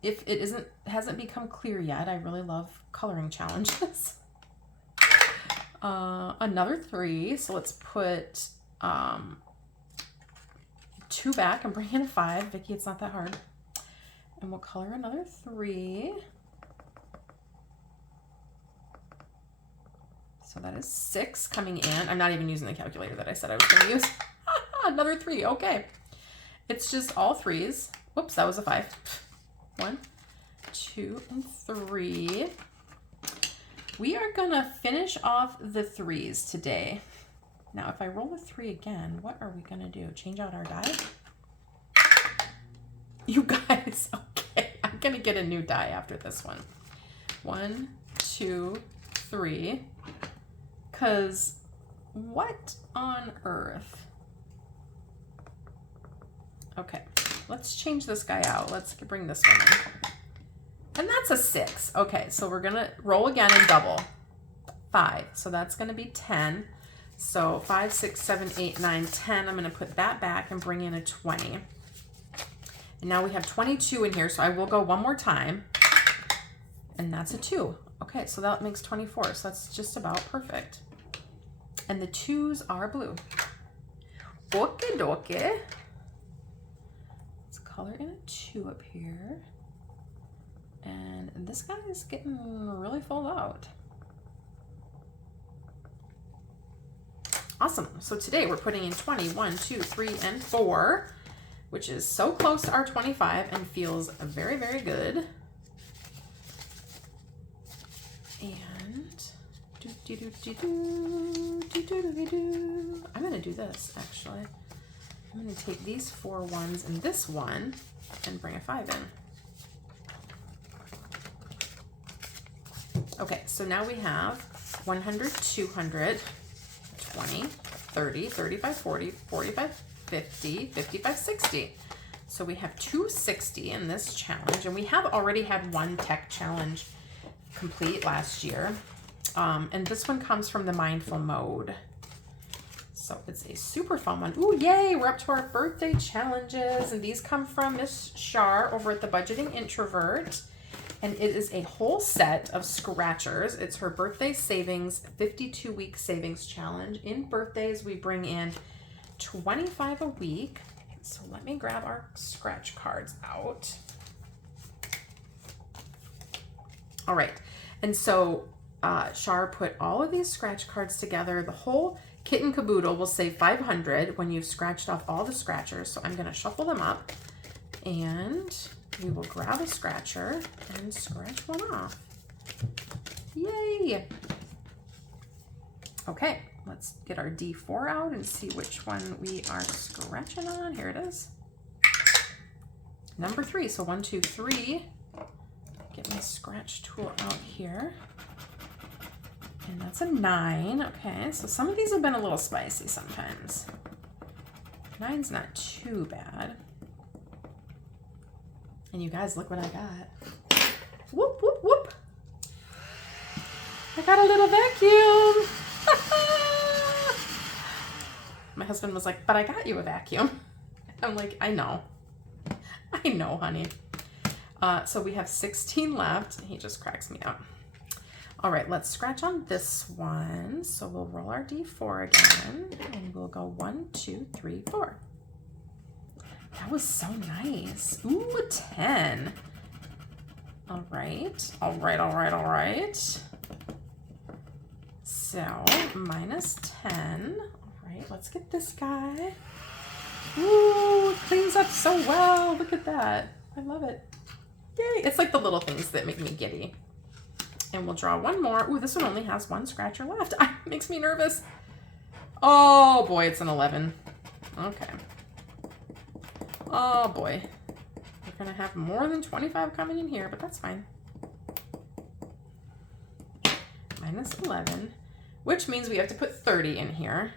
If it hasn't become clear yet, I really love coloring challenges. Another 3. So let's put 2 back and bring in a 5. Vicki, it's not that hard. And we'll color another 3. So that is 6 coming in. I'm not even using the calculator that I said I was going to use. Another 3. Okay. It's just all 3s. Whoops, that was a 5. 1, 2, and 3. We are gonna finish off the 3s today. Now, if I roll a 3 again, what are we gonna do? Change out our die? You guys, okay, I'm gonna get a new die after this one. 1, 2, 3. Cause what on earth? Okay. Let's change this guy out. Let's bring this one in. And that's a 6. Okay, so we're going to roll again and double. 5. So that's going to be 10. So 5, 6, 7, 8, 9, 10. I'm going to put that back and bring in a 20. And now we have 22 in here, so I will go one more time. And that's a 2. Okay, so that makes 24. So that's just about perfect. And the 2s are blue. Okie dokie. Color in a 2 up here. And this guy is getting really full out. Awesome. So today we're putting in 20, 1, 2, 3, and 4, which is so close to our 25 and feels very, very good. And I'm going to do this actually. I'm going to take these 4 ones and this one and bring a 5 in. Okay, so now we have 100, 200, 20, 30, 35, 40, 45, 50, 55, 60. So we have 260 in this challenge, and we have already had one tech challenge complete last year. And this one comes from the Mindful Mode. So it's a super fun one. Ooh, yay! We're up to our birthday challenges, and these come from Miss Shou over at the Budgeting Introvert. And it is a whole set of scratchers. It's her birthday savings, 52-week savings challenge. In birthdays, we bring in 25 a week. So let me grab our scratch cards out. All right, and so Shou put all of these scratch cards together. The whole kit and caboodle will save 500 when you've scratched off all the scratchers. So I'm going to shuffle them up, and we will grab a scratcher and scratch one off. Yay! Okay, let's get our D4 out and see which one we are scratching on. Here it is. Number 3. So 1, 2, 3. Get my scratch tool out here. And that's a 9. Okay, so some of these have been a little spicy sometimes. 9's not too bad. And you guys, look what I got. Whoop, whoop, whoop. I got a little vacuum. My husband was like, but I got you a vacuum. I'm like, I know, honey. So we have 16 left. He just cracks me up. All right, let's scratch on this one. So we'll roll our D4 again, and we'll go 1, 2, 3, 4. That was so nice. Ooh, a 10. All right, all right, all right, all right. So minus 10. All right, let's get this guy. Ooh, it cleans up so well. Look at that. I love it. Yay. It's like the little things that make me giddy. And we'll draw one more. Ooh, this one only has 1 scratcher left. It makes me nervous. Oh boy, it's an 11. Okay. Oh boy. We're gonna have more than 25 coming in here, but that's fine. Minus 11, which means we have to put 30 in here.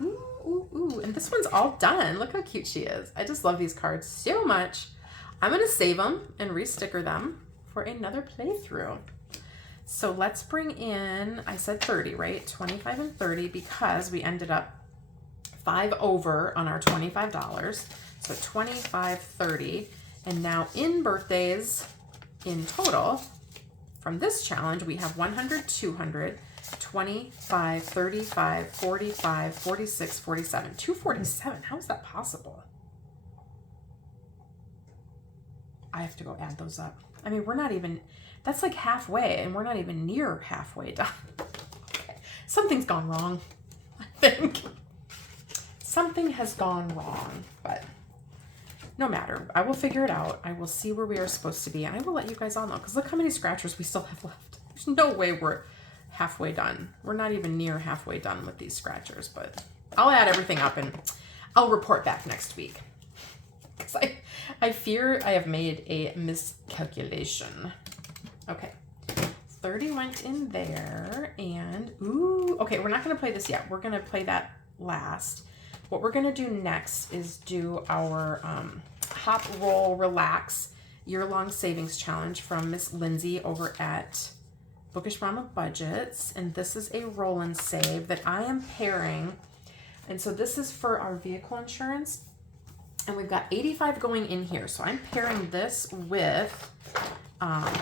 Ooh, ooh, ooh. And this one's all done. Look how cute she is. I just love these cards so much. I'm going to save them and re-sticker them for another playthrough. So let's bring in, I said 30, right? 25 and 30 because we ended up 5 over on our $25. So 25, 30. And now in birthdays in total from this challenge, we have 100, 200, 25, 35, 45, 46, 47, 247. How is that possible? I have to go add those up. I mean, we're not even, that's like halfway, and we're not even near halfway done. Okay. Something's gone wrong, I think. Something has gone wrong, but no matter. I will figure it out. I will see where we are supposed to be, and I will let you guys all know, because look how many scratchers we still have left. There's no way we're halfway done. We're not even near halfway done with these scratchers, but I'll add everything up, and I'll report back next week. Because I fear I have made a miscalculation. Okay, 30 went in there, and ooh, okay, we're not going to play this yet. We're going to play that last. What we're going to do next is do our Hop, Roll, Relax year-long savings challenge from Miss Lindsay over at Bookish Mama Budgets, and this is a roll and save that I am pairing, and so this is for our vehicle insurance. And we've got 85 going in here. So I'm pairing this with, not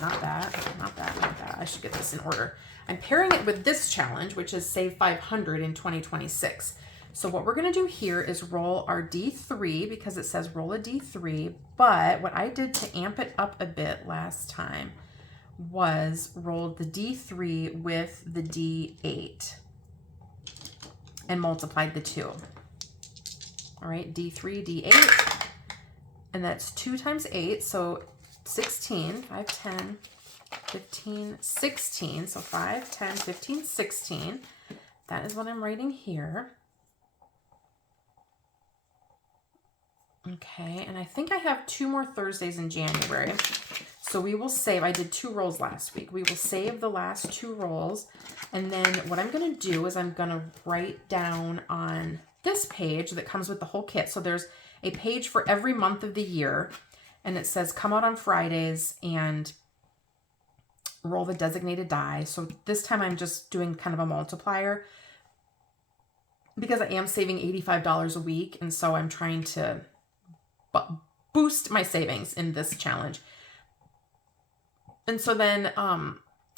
that. I should get this in order. I'm pairing it with this challenge, which is Save 500 in 2026. So what we're going to do here is roll our D3 because it says roll a D3. But what I did to amp it up a bit last time was roll the D3 with the D8 and multiplied the 2. All right, D3, D8, and that's 2 times 8, so 16, 5, 10, 15, 16, so 5, 10, 15, 16. That is what I'm writing here. Okay, and I think I have 2 more Thursdays in January, so we will save, I did 2 rolls last week. We will save the last 2 rolls, and then what I'm going to do is I'm going to write down on this page that comes with the whole kit. So there's a page for every month of the year, and it says come out on Fridays and roll the designated die. So this time I'm just doing kind of a multiplier because I am saving $85 a week, and so I'm trying to boost my savings in this challenge. And so then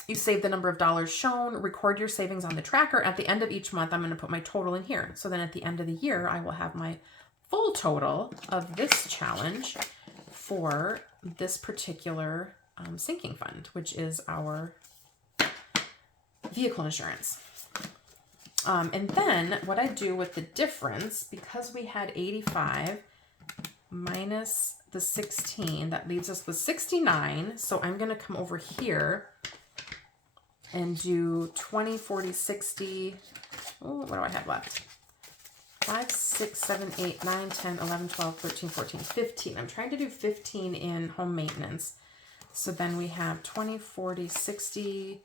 you save the number of dollars shown, record your savings on the tracker. At the end of each month, I'm going to put my total in here. So then at the end of the year, I will have my full total of this challenge for this particular sinking fund, which is our vehicle insurance. And then what I do with the difference, because we had 85, minus the 16. That leaves us with 69. So I'm going to come over here and do 20, 40, 60. Oh, what do I have left? 5, 6, 7, 8, 9, 10, 11, 12, 13, 14, 15. I'm trying to do 15 in home maintenance. So then we have 20, 40, 60,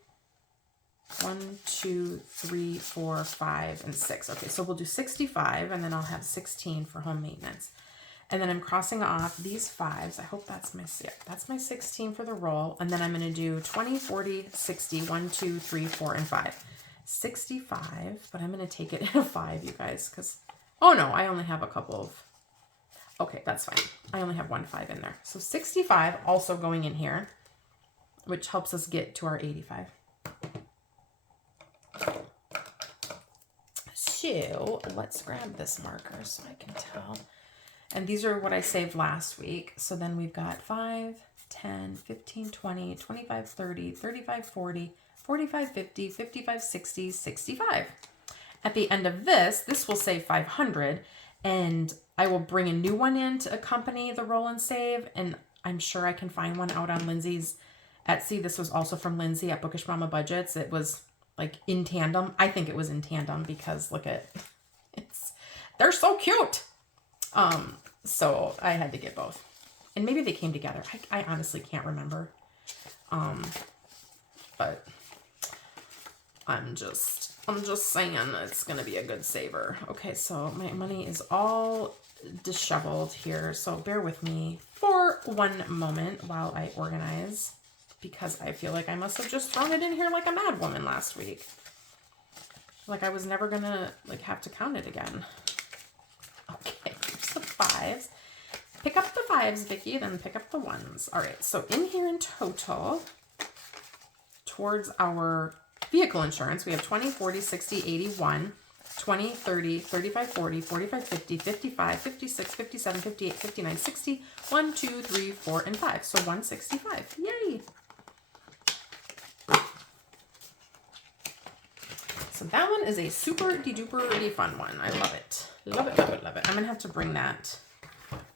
1, 2, 3, 4, 5, and 6. Okay, so we'll do 65, and then I'll have 16 for home maintenance. And then I'm crossing off these 5s. I hope that's my, yeah, that's my 16 for the roll. And then I'm going to do 20, 40, 60, 1, 2, 3, 4, and 5. 65, but I'm going to take it in a 5, you guys, because, oh no, I only have a couple of, okay, that's fine. I only have 1 5 in there. So 65 also going in here, which helps us get to our 85. So let's grab this marker so I can tell. And these are what I saved last week. So then we've got 5, 10, 15, 20, 25, 30, 35, 40, 45, 50, 55, 60, 65. At the end of this will say 500, and I will bring a new one in to accompany the roll and save, and I'm sure I can find one out on Lindsay's Etsy. This was also from Lindsay at Bookish Mama Budgets. It was like in tandem. I think it was in tandem because look at, they're so cute. So I had to get both, and maybe they came together. I honestly can't remember. But I'm just saying it's going to be a good saver. Okay. So my money is all disheveled here. So bear with me for one moment while I organize, because I feel like I must have just thrown it in here like a mad woman last week. Like I was never going to like have to count it again. Okay, here's the 5s. Pick up the 5s, Vicki, then pick up the 1s. All right, so in here in total, towards our vehicle insurance, we have 20, 40, 60, 81, 20, 30, 35, 40, 45, 50, 55, 56, 57, 58, 59, 60, 1, 2, 3, 4, and 5. So 165. Yay! So that one is a super de-duper fun one. I love it. Love it, love it, love it. I'm going to have to bring that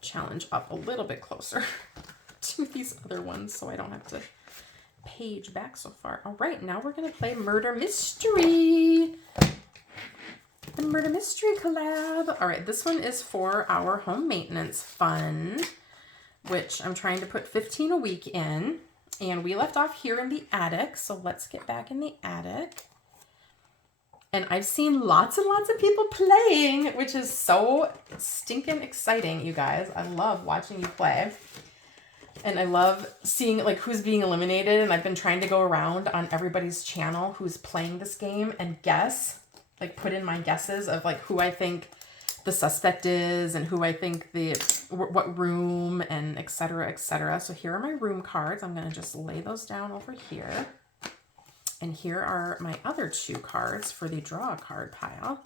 challenge up a little bit closer to these other ones so I don't have to page back so far. All right, now we're going to play Murder Mystery. The Murder Mystery collab. All right, this one is for our home maintenance fund, which I'm trying to put 15 a week in. And we left off here in the attic, so let's get back in the attic. And I've seen lots and lots of people playing, which is so stinking exciting, you guys. I love watching you play. And I love seeing like who's being eliminated. And I've been trying to go around on everybody's channel who's playing this game and guess, like put in my guesses of like who I think the suspect is and who I think what room and et cetera, et cetera. So here are my room cards. I'm going to just lay those down over here. And here are my other 2 cards for the draw a card pile.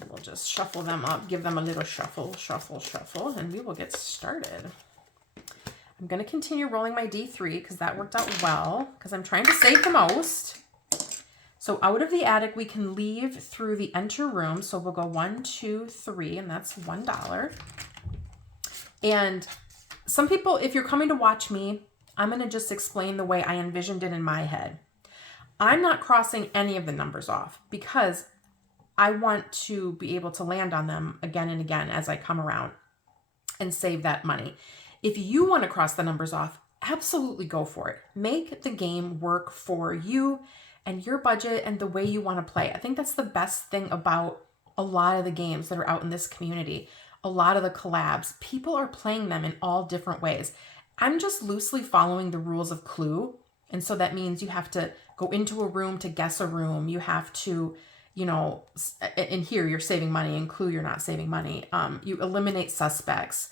And we'll just shuffle them up, give them a little shuffle, shuffle, shuffle, and we will get started. I'm going to continue rolling my D3 because that worked out well because I'm trying to save the most. So out of the attic, we can leave through the enter room. So we'll go 1, 2, 3, and that's $1. And some people, if you're coming to watch me, I'm going to just explain the way I envisioned it in my head. I'm not crossing any of the numbers off because I want to be able to land on them again and again as I come around and save that money. If you want to cross the numbers off, absolutely go for it. Make the game work for you and your budget and the way you want to play. I think that's the best thing about a lot of the games that are out in this community. A lot of the collabs, people are playing them in all different ways. I'm just loosely following the rules of Clue. And so that means you have to go into a room to guess a room. You have to, you know, in here you're saving money. In Clue, you're not saving money. You eliminate suspects,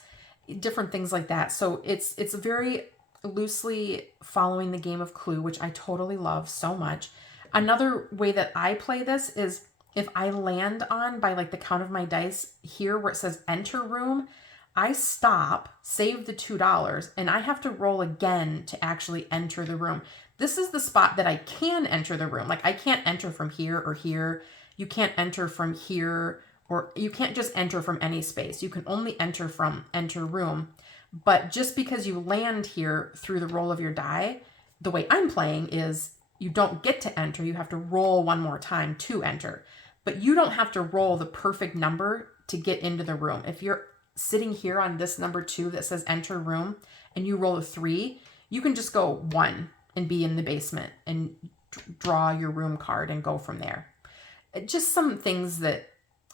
different things like that. So it's very loosely following the game of Clue, which I totally love so much. Another way that I play this is if I land on by like the count of my dice here where it says enter room, I stop, save the $2, and I have to roll again to actually enter the room. This is the spot that I can enter the room. Like I can't enter from here or here. You can't enter from here or you can't just enter from any space. You can only enter from enter room. But just because you land here through the roll of your die, the way I'm playing is you don't get to enter. You have to roll one more time to enter. But you don't have to roll the perfect number to get into the room. If you're sitting here on this number 2 that says enter room and you roll a 3, you can just go 1 and be in the basement and draw your room card and go from there. Just some things that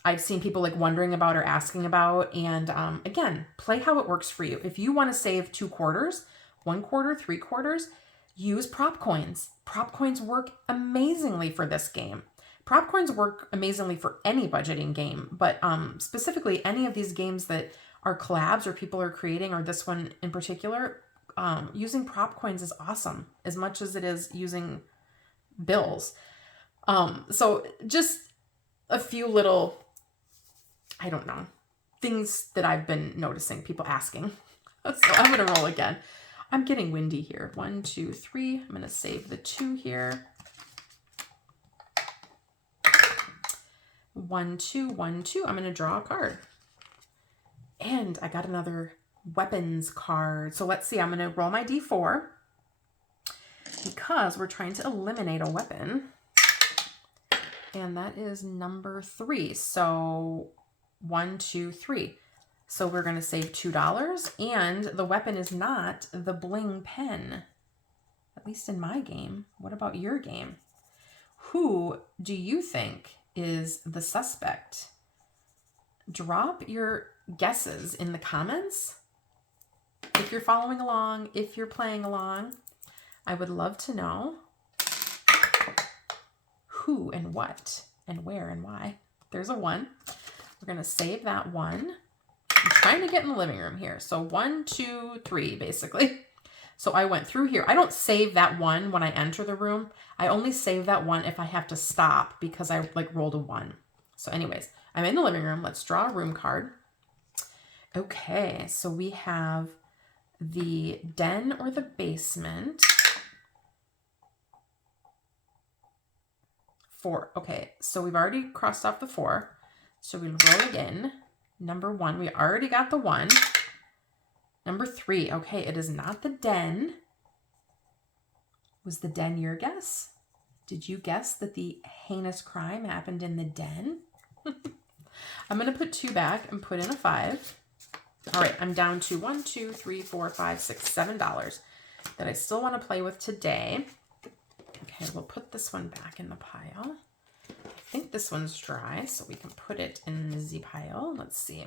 I've seen people like wondering about or asking about. And again, play how it works for you. If you want to save 2 quarters, 1 quarter, 3 quarters, use prop coins. Prop coins work amazingly for this game. Prop coins work amazingly for any budgeting game, but specifically any of these games that are collabs or people are creating, or this one in particular, using prop coins is awesome as much as it is using bills. So just a few little, I don't know, things that I've been noticing, people asking. So I'm going to roll again. I'm getting windy here. 1, 2, 3. I'm going to save the 2 here. 1, 2, 1, 2. I'm going to draw a card. And I got another weapons card. So let's see. I'm going to roll my D4 because we're trying to eliminate a weapon. And that is number 3. So 1, 2, 3. So we're going to save $2. And the weapon is not the bling pen. At least in my game. What about your game? Who do you think is the suspect? Drop your guesses in the comments. If you're following along, if you're playing along, I would love to know who and what and where and why. There's a 1. We're going to save that 1. I'm trying to get in the living room here. So 1, 2, 3, basically. So I went through here. I don't save that 1 when I enter the room. I only save that 1 if I have to stop because I like rolled a 1. So anyways, I'm in the living room. Let's draw a room card. Okay, so we have the den or the basement. 4. Okay, so we've already crossed off the 4. So we roll again. Number 1, we already got the 1. Number 3, okay, it is not the den. Was the den your guess? Did you guess that the heinous crime happened in the den? I'm going to put 2 back and put in a 5. All right, I'm down to $1, 2, 3, 4, 5, 6, $7 that I still want to play with today. Okay, we'll put this one back in the pile. I think this one's dry, so we can put it in the pile. Let's see.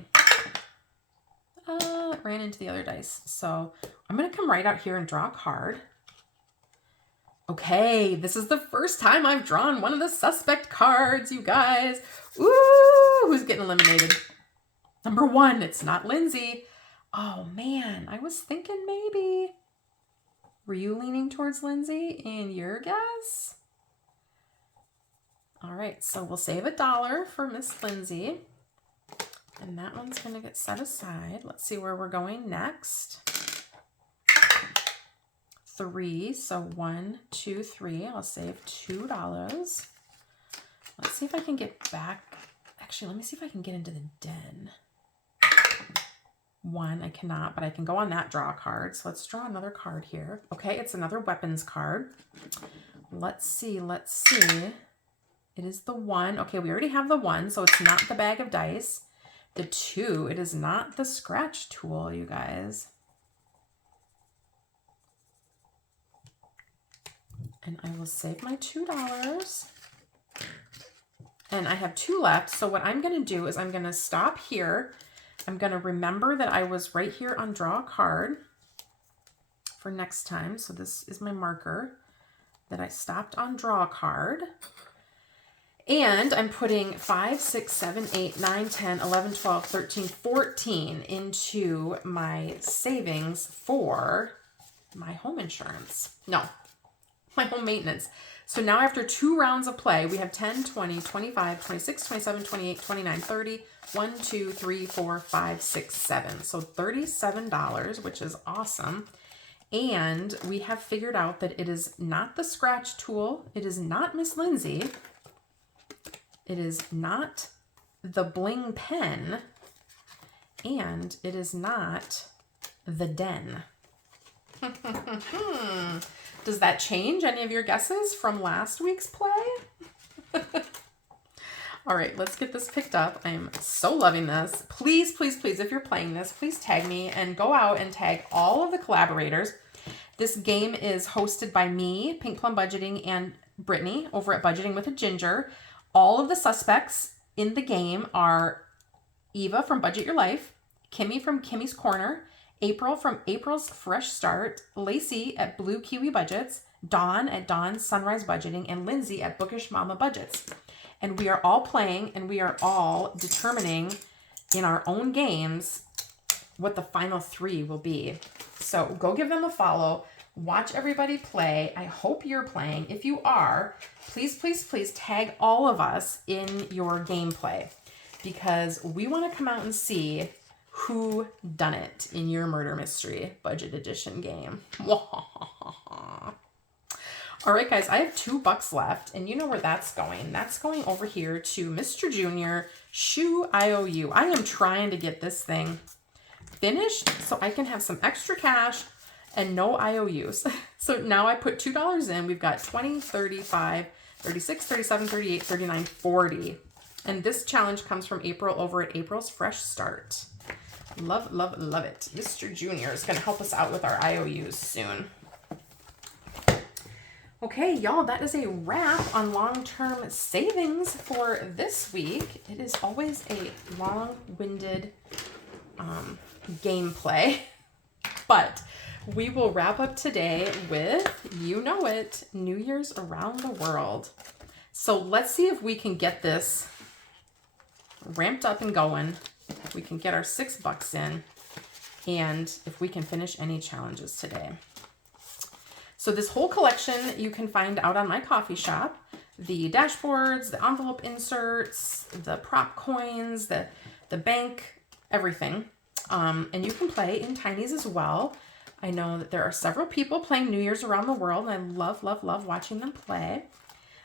It ran into the other dice. So I'm going to come right out here and draw a card. Okay, this is the first time I've drawn one of the suspect cards, you guys. Ooh, who's getting eliminated? Number 1, it's not Lindsay. Oh man, I was thinking maybe. Were you leaning towards Lindsay in your guess? All right, so we'll save $1 for Miss Lindsay. And that one's going to get set aside. Let's see where we're going next. 3, so 1, 2, 3. I'll save $2. Let's see if I can get back. Actually, let me see if I can get into the den. 1, I cannot, but I can go on that draw card. So let's draw another card here. Okay, it's another weapons card. Let's see, let's see. It is the 1. Okay, we already have the 1, so it's not the bag of dice. The 2, it is not the scratch tool, you guys. And I will save my $2. And I have 2 left, so what I'm going to do is I'm going to stop here. I'm going to remember that I was right here on draw a card for next time. So this is my marker that I stopped on draw a card. And I'm putting 5, 6, 7, 8, 9, 10, 11, 12, 13, 14 into my savings for my home insurance. No, my home maintenance. So now after 2 rounds of play, we have 10, 20, 25, 26, 27, 28, 29, 30, 1, 2, 3, 4, 5, 6, 7. So $37, which is awesome. And we have figured out that it is not the scratch tool. It is not Miss Lindsay. It is not the bling pen, and it is not the den. Does that change any of your guesses from last week's play? All right, let's get this picked up. I'm so loving this. Please, please, please, if you're playing this, please tag me and go out and tag all of the collaborators. This game is hosted by me, Pink Plum Budgeting, and Brittany over at Budgeting with a Ginger. All of the suspects in the game are Eva from Budget Your Life, Kimmy from Kimmy's Corner, April from April's Fresh Start, Lacey at Blue Kiwi Budgets, Dawn at Dawn's Sunrise Budgeting, and Lindsay at Bookish Mama Budgets. And we are all playing and we are all determining in our own games what the final 3 will be. So go give them a follow. Watch everybody play. I hope you're playing. If you are, please, please, please tag all of us in your gameplay because we want to come out and see who done it in your murder mystery budget edition game. All right, guys, I have $2 left, and you know where that's going. That's going over here to Mr. Junior, Shou IOU. I am trying to get this thing finished so I can have some extra cash and no IOUs. So now I put $2 in. We've got 20, 35, 36, 37, 38, 39, 40. And this challenge comes from April over at April's Fresh Start. Love, love, love it. Mr. Junior is going to help us out with our IOUs soon. Okay, y'all, that is a wrap on long-term savings for this week. It is always a long-winded gameplay, but we will wrap up today with, you know it, New Year's around the world. So let's see if we can get this ramped up and going. We can get our $6 in, and if we can finish any challenges today. So this whole collection you can find out on my coffee shop. The dashboards, the envelope inserts, the prop coins, the bank, everything. And you can play in Tinies as well. I know that there are several people playing New Year's around the world, and I love, love, love watching them play.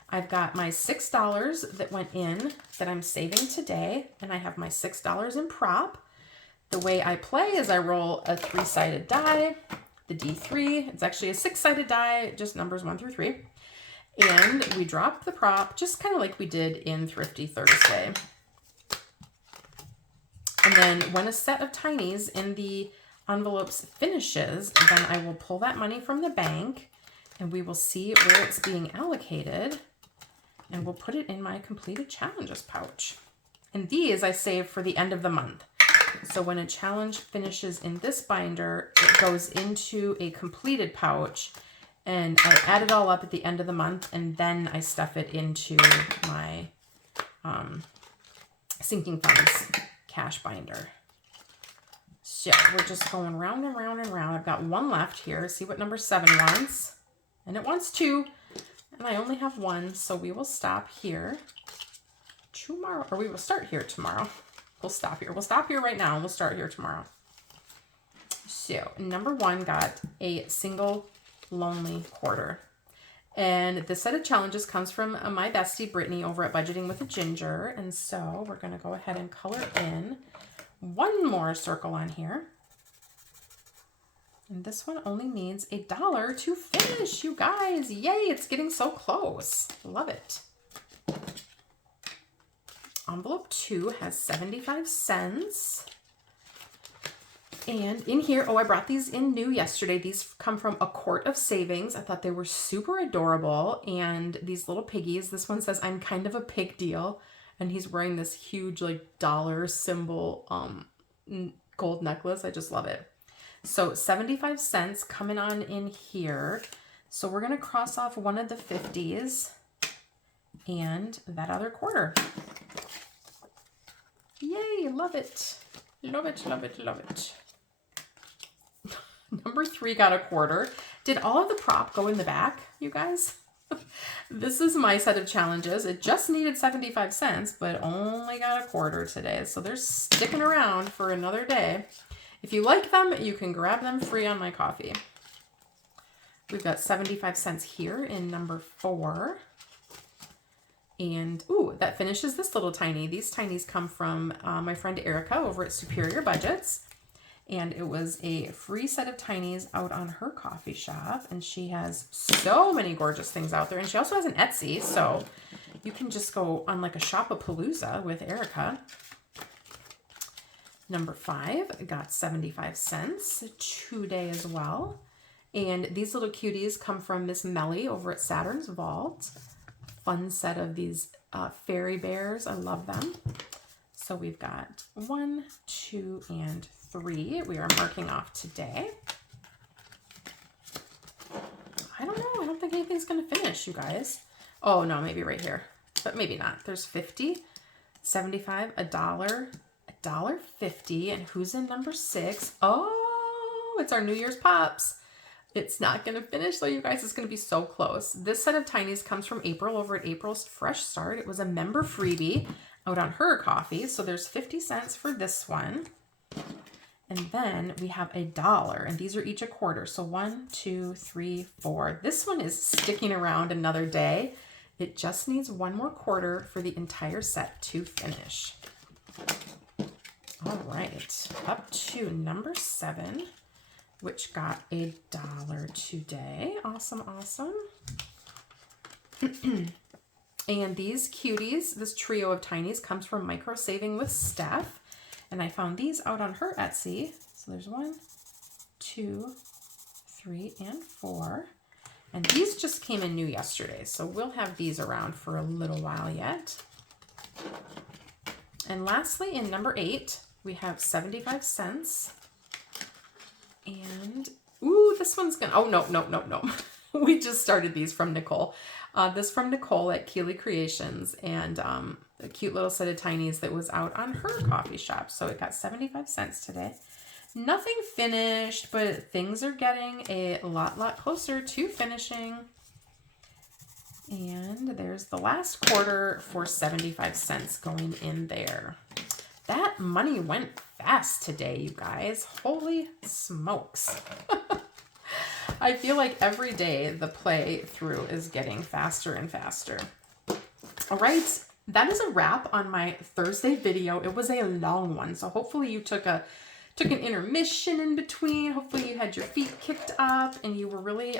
I've got my $6 that went in that I'm saving today, and I have my $6 in prop. The way I play is I roll a 3-sided die, the D3. It's actually a 6-sided die, just numbers 1 through 3. And we drop the prop just kind of like we did in Thrifty Thursday. And then when a set of Tinies in the envelopes finishes, then I will pull that money from the bank and we will see where it's being allocated, and we'll put it in my completed challenges pouch. And these I save for the end of the month. So when a challenge finishes in this binder, it goes into a completed pouch, and I add it all up at the end of the month, and then I stuff it into my sinking funds cash binder. So we're just going round and round and round. I've got 1 left here. See what number 7 wants. And it wants 2, and I only have 1, so we will stop here tomorrow, or we will start here tomorrow. We'll stop here. We'll stop here right now, and we'll start here tomorrow. So number 1 got a single lonely quarter. And the set of challenges comes from my bestie, Brittany, over at Budgeting with a Ginger. And so we're going to go ahead and color in 1 more circle on here. And this one only needs $1 to finish, you guys. Yay, it's getting so close. Love it. Envelope 2 has 75 cents. And in here, oh, I brought these in new yesterday. These come from A Quart of Savings. I thought they were super adorable. And these little piggies, this one says, "I'm kind of a pig deal." And he's wearing this huge like dollar symbol gold necklace. I just love it. So 75 cents coming on in here. So we're going to cross off one of the 50s and that other quarter. Yay, love it. Love it, love it, love it. Number 3 got a quarter. Did all of the prop go in the back, you guys? This is my set of challenges. It just needed 75 cents, but only got a quarter today. So they're sticking around for another day. If you like them, you can grab them free on my coffee. We've got 75 cents here in number 4. And, ooh, that finishes this little tiny. These tinies come from my friend Erica over at Superior Budgets. And it was a free set of tinies out on her coffee shop. And she has so many gorgeous things out there. And she also has an Etsy, so you can just go on like a shop-a-palooza with Erica. Number 5 got 75 cents today as well. And these little cuties come from Miss Melly over at Saturn's Vault. Fun set of these fairy bears. I love them. So we've got 1, 2, and 3 we are marking off today. I don't know. I don't think anything's going to finish, you guys. Oh, no, maybe right here. But maybe not. There's 50, 75, $1, $1.50. And who's in number 6? Oh, it's our New Year's Pops. It's not going to finish, though, you guys. It's going to be so close. This set of tinies comes from April over at April's Fresh Start. It was a member freebie out on her coffee. So there's 50 cents for this one. And then we have $1, and these are each a quarter. So 1, 2, 3, 4. This one is sticking around another day. It just needs one more quarter for the entire set to finish. All right, up to number 7, which got $1 today. Awesome, awesome. And these cuties, this trio of tinies comes from Micro Saving with Steph. And I found these out on her Etsy. So there's 1, 2, 3, and 4. And these just came in new yesterday. So we'll have these around for a little while yet. And lastly, in number 8, we have 75 cents. And, ooh, this one's gonna, oh, no. We just started these from Nicole. This from Nicole at Keeley Creations, and a cute little set of tinies that was out on her coffee shop. So it got 75 cents today. Nothing finished, but things are getting a lot closer to finishing. And there's the last quarter for 75 cents going in there. That money went fast today, you guys. Holy smokes. I feel like every day the playthrough is getting faster and faster. All right, that is a wrap on my Thursday video. It was a long one, so hopefully you took an intermission in between. Hopefully you had your feet kicked up and you were really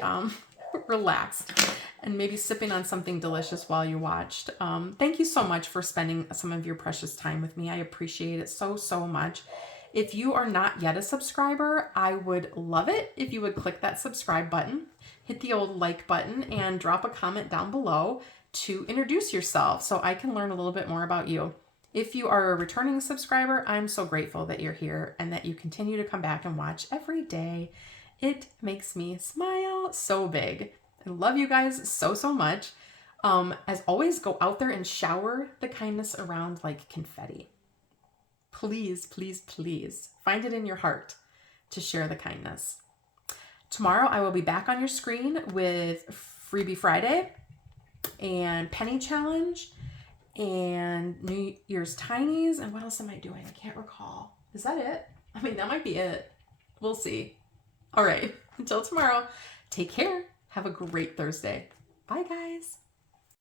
relaxed and maybe sipping on something delicious while you watched. Thank you so much for spending some of your precious time with me. I appreciate it so much. If you are not yet a subscriber, I would love it if you would click that subscribe button, hit the old like button, and drop a comment down below to introduce yourself so I can learn a little bit more about you. If you are a returning subscriber, I'm so grateful that you're here and that you continue to come back and watch every day. It makes me smile so big. I love you guys so much. As always, go out there and shower the kindness around like confetti. Please find it in your heart to share the kindness. Tomorrow I will be back on your screen with Freebie Friday and Penny Challenge and New Year's Tinies. And what else am I doing? I can't recall. Is that it? I mean, that might be it. We'll see. All right. Until tomorrow, take care. Have a great Thursday. Bye, guys.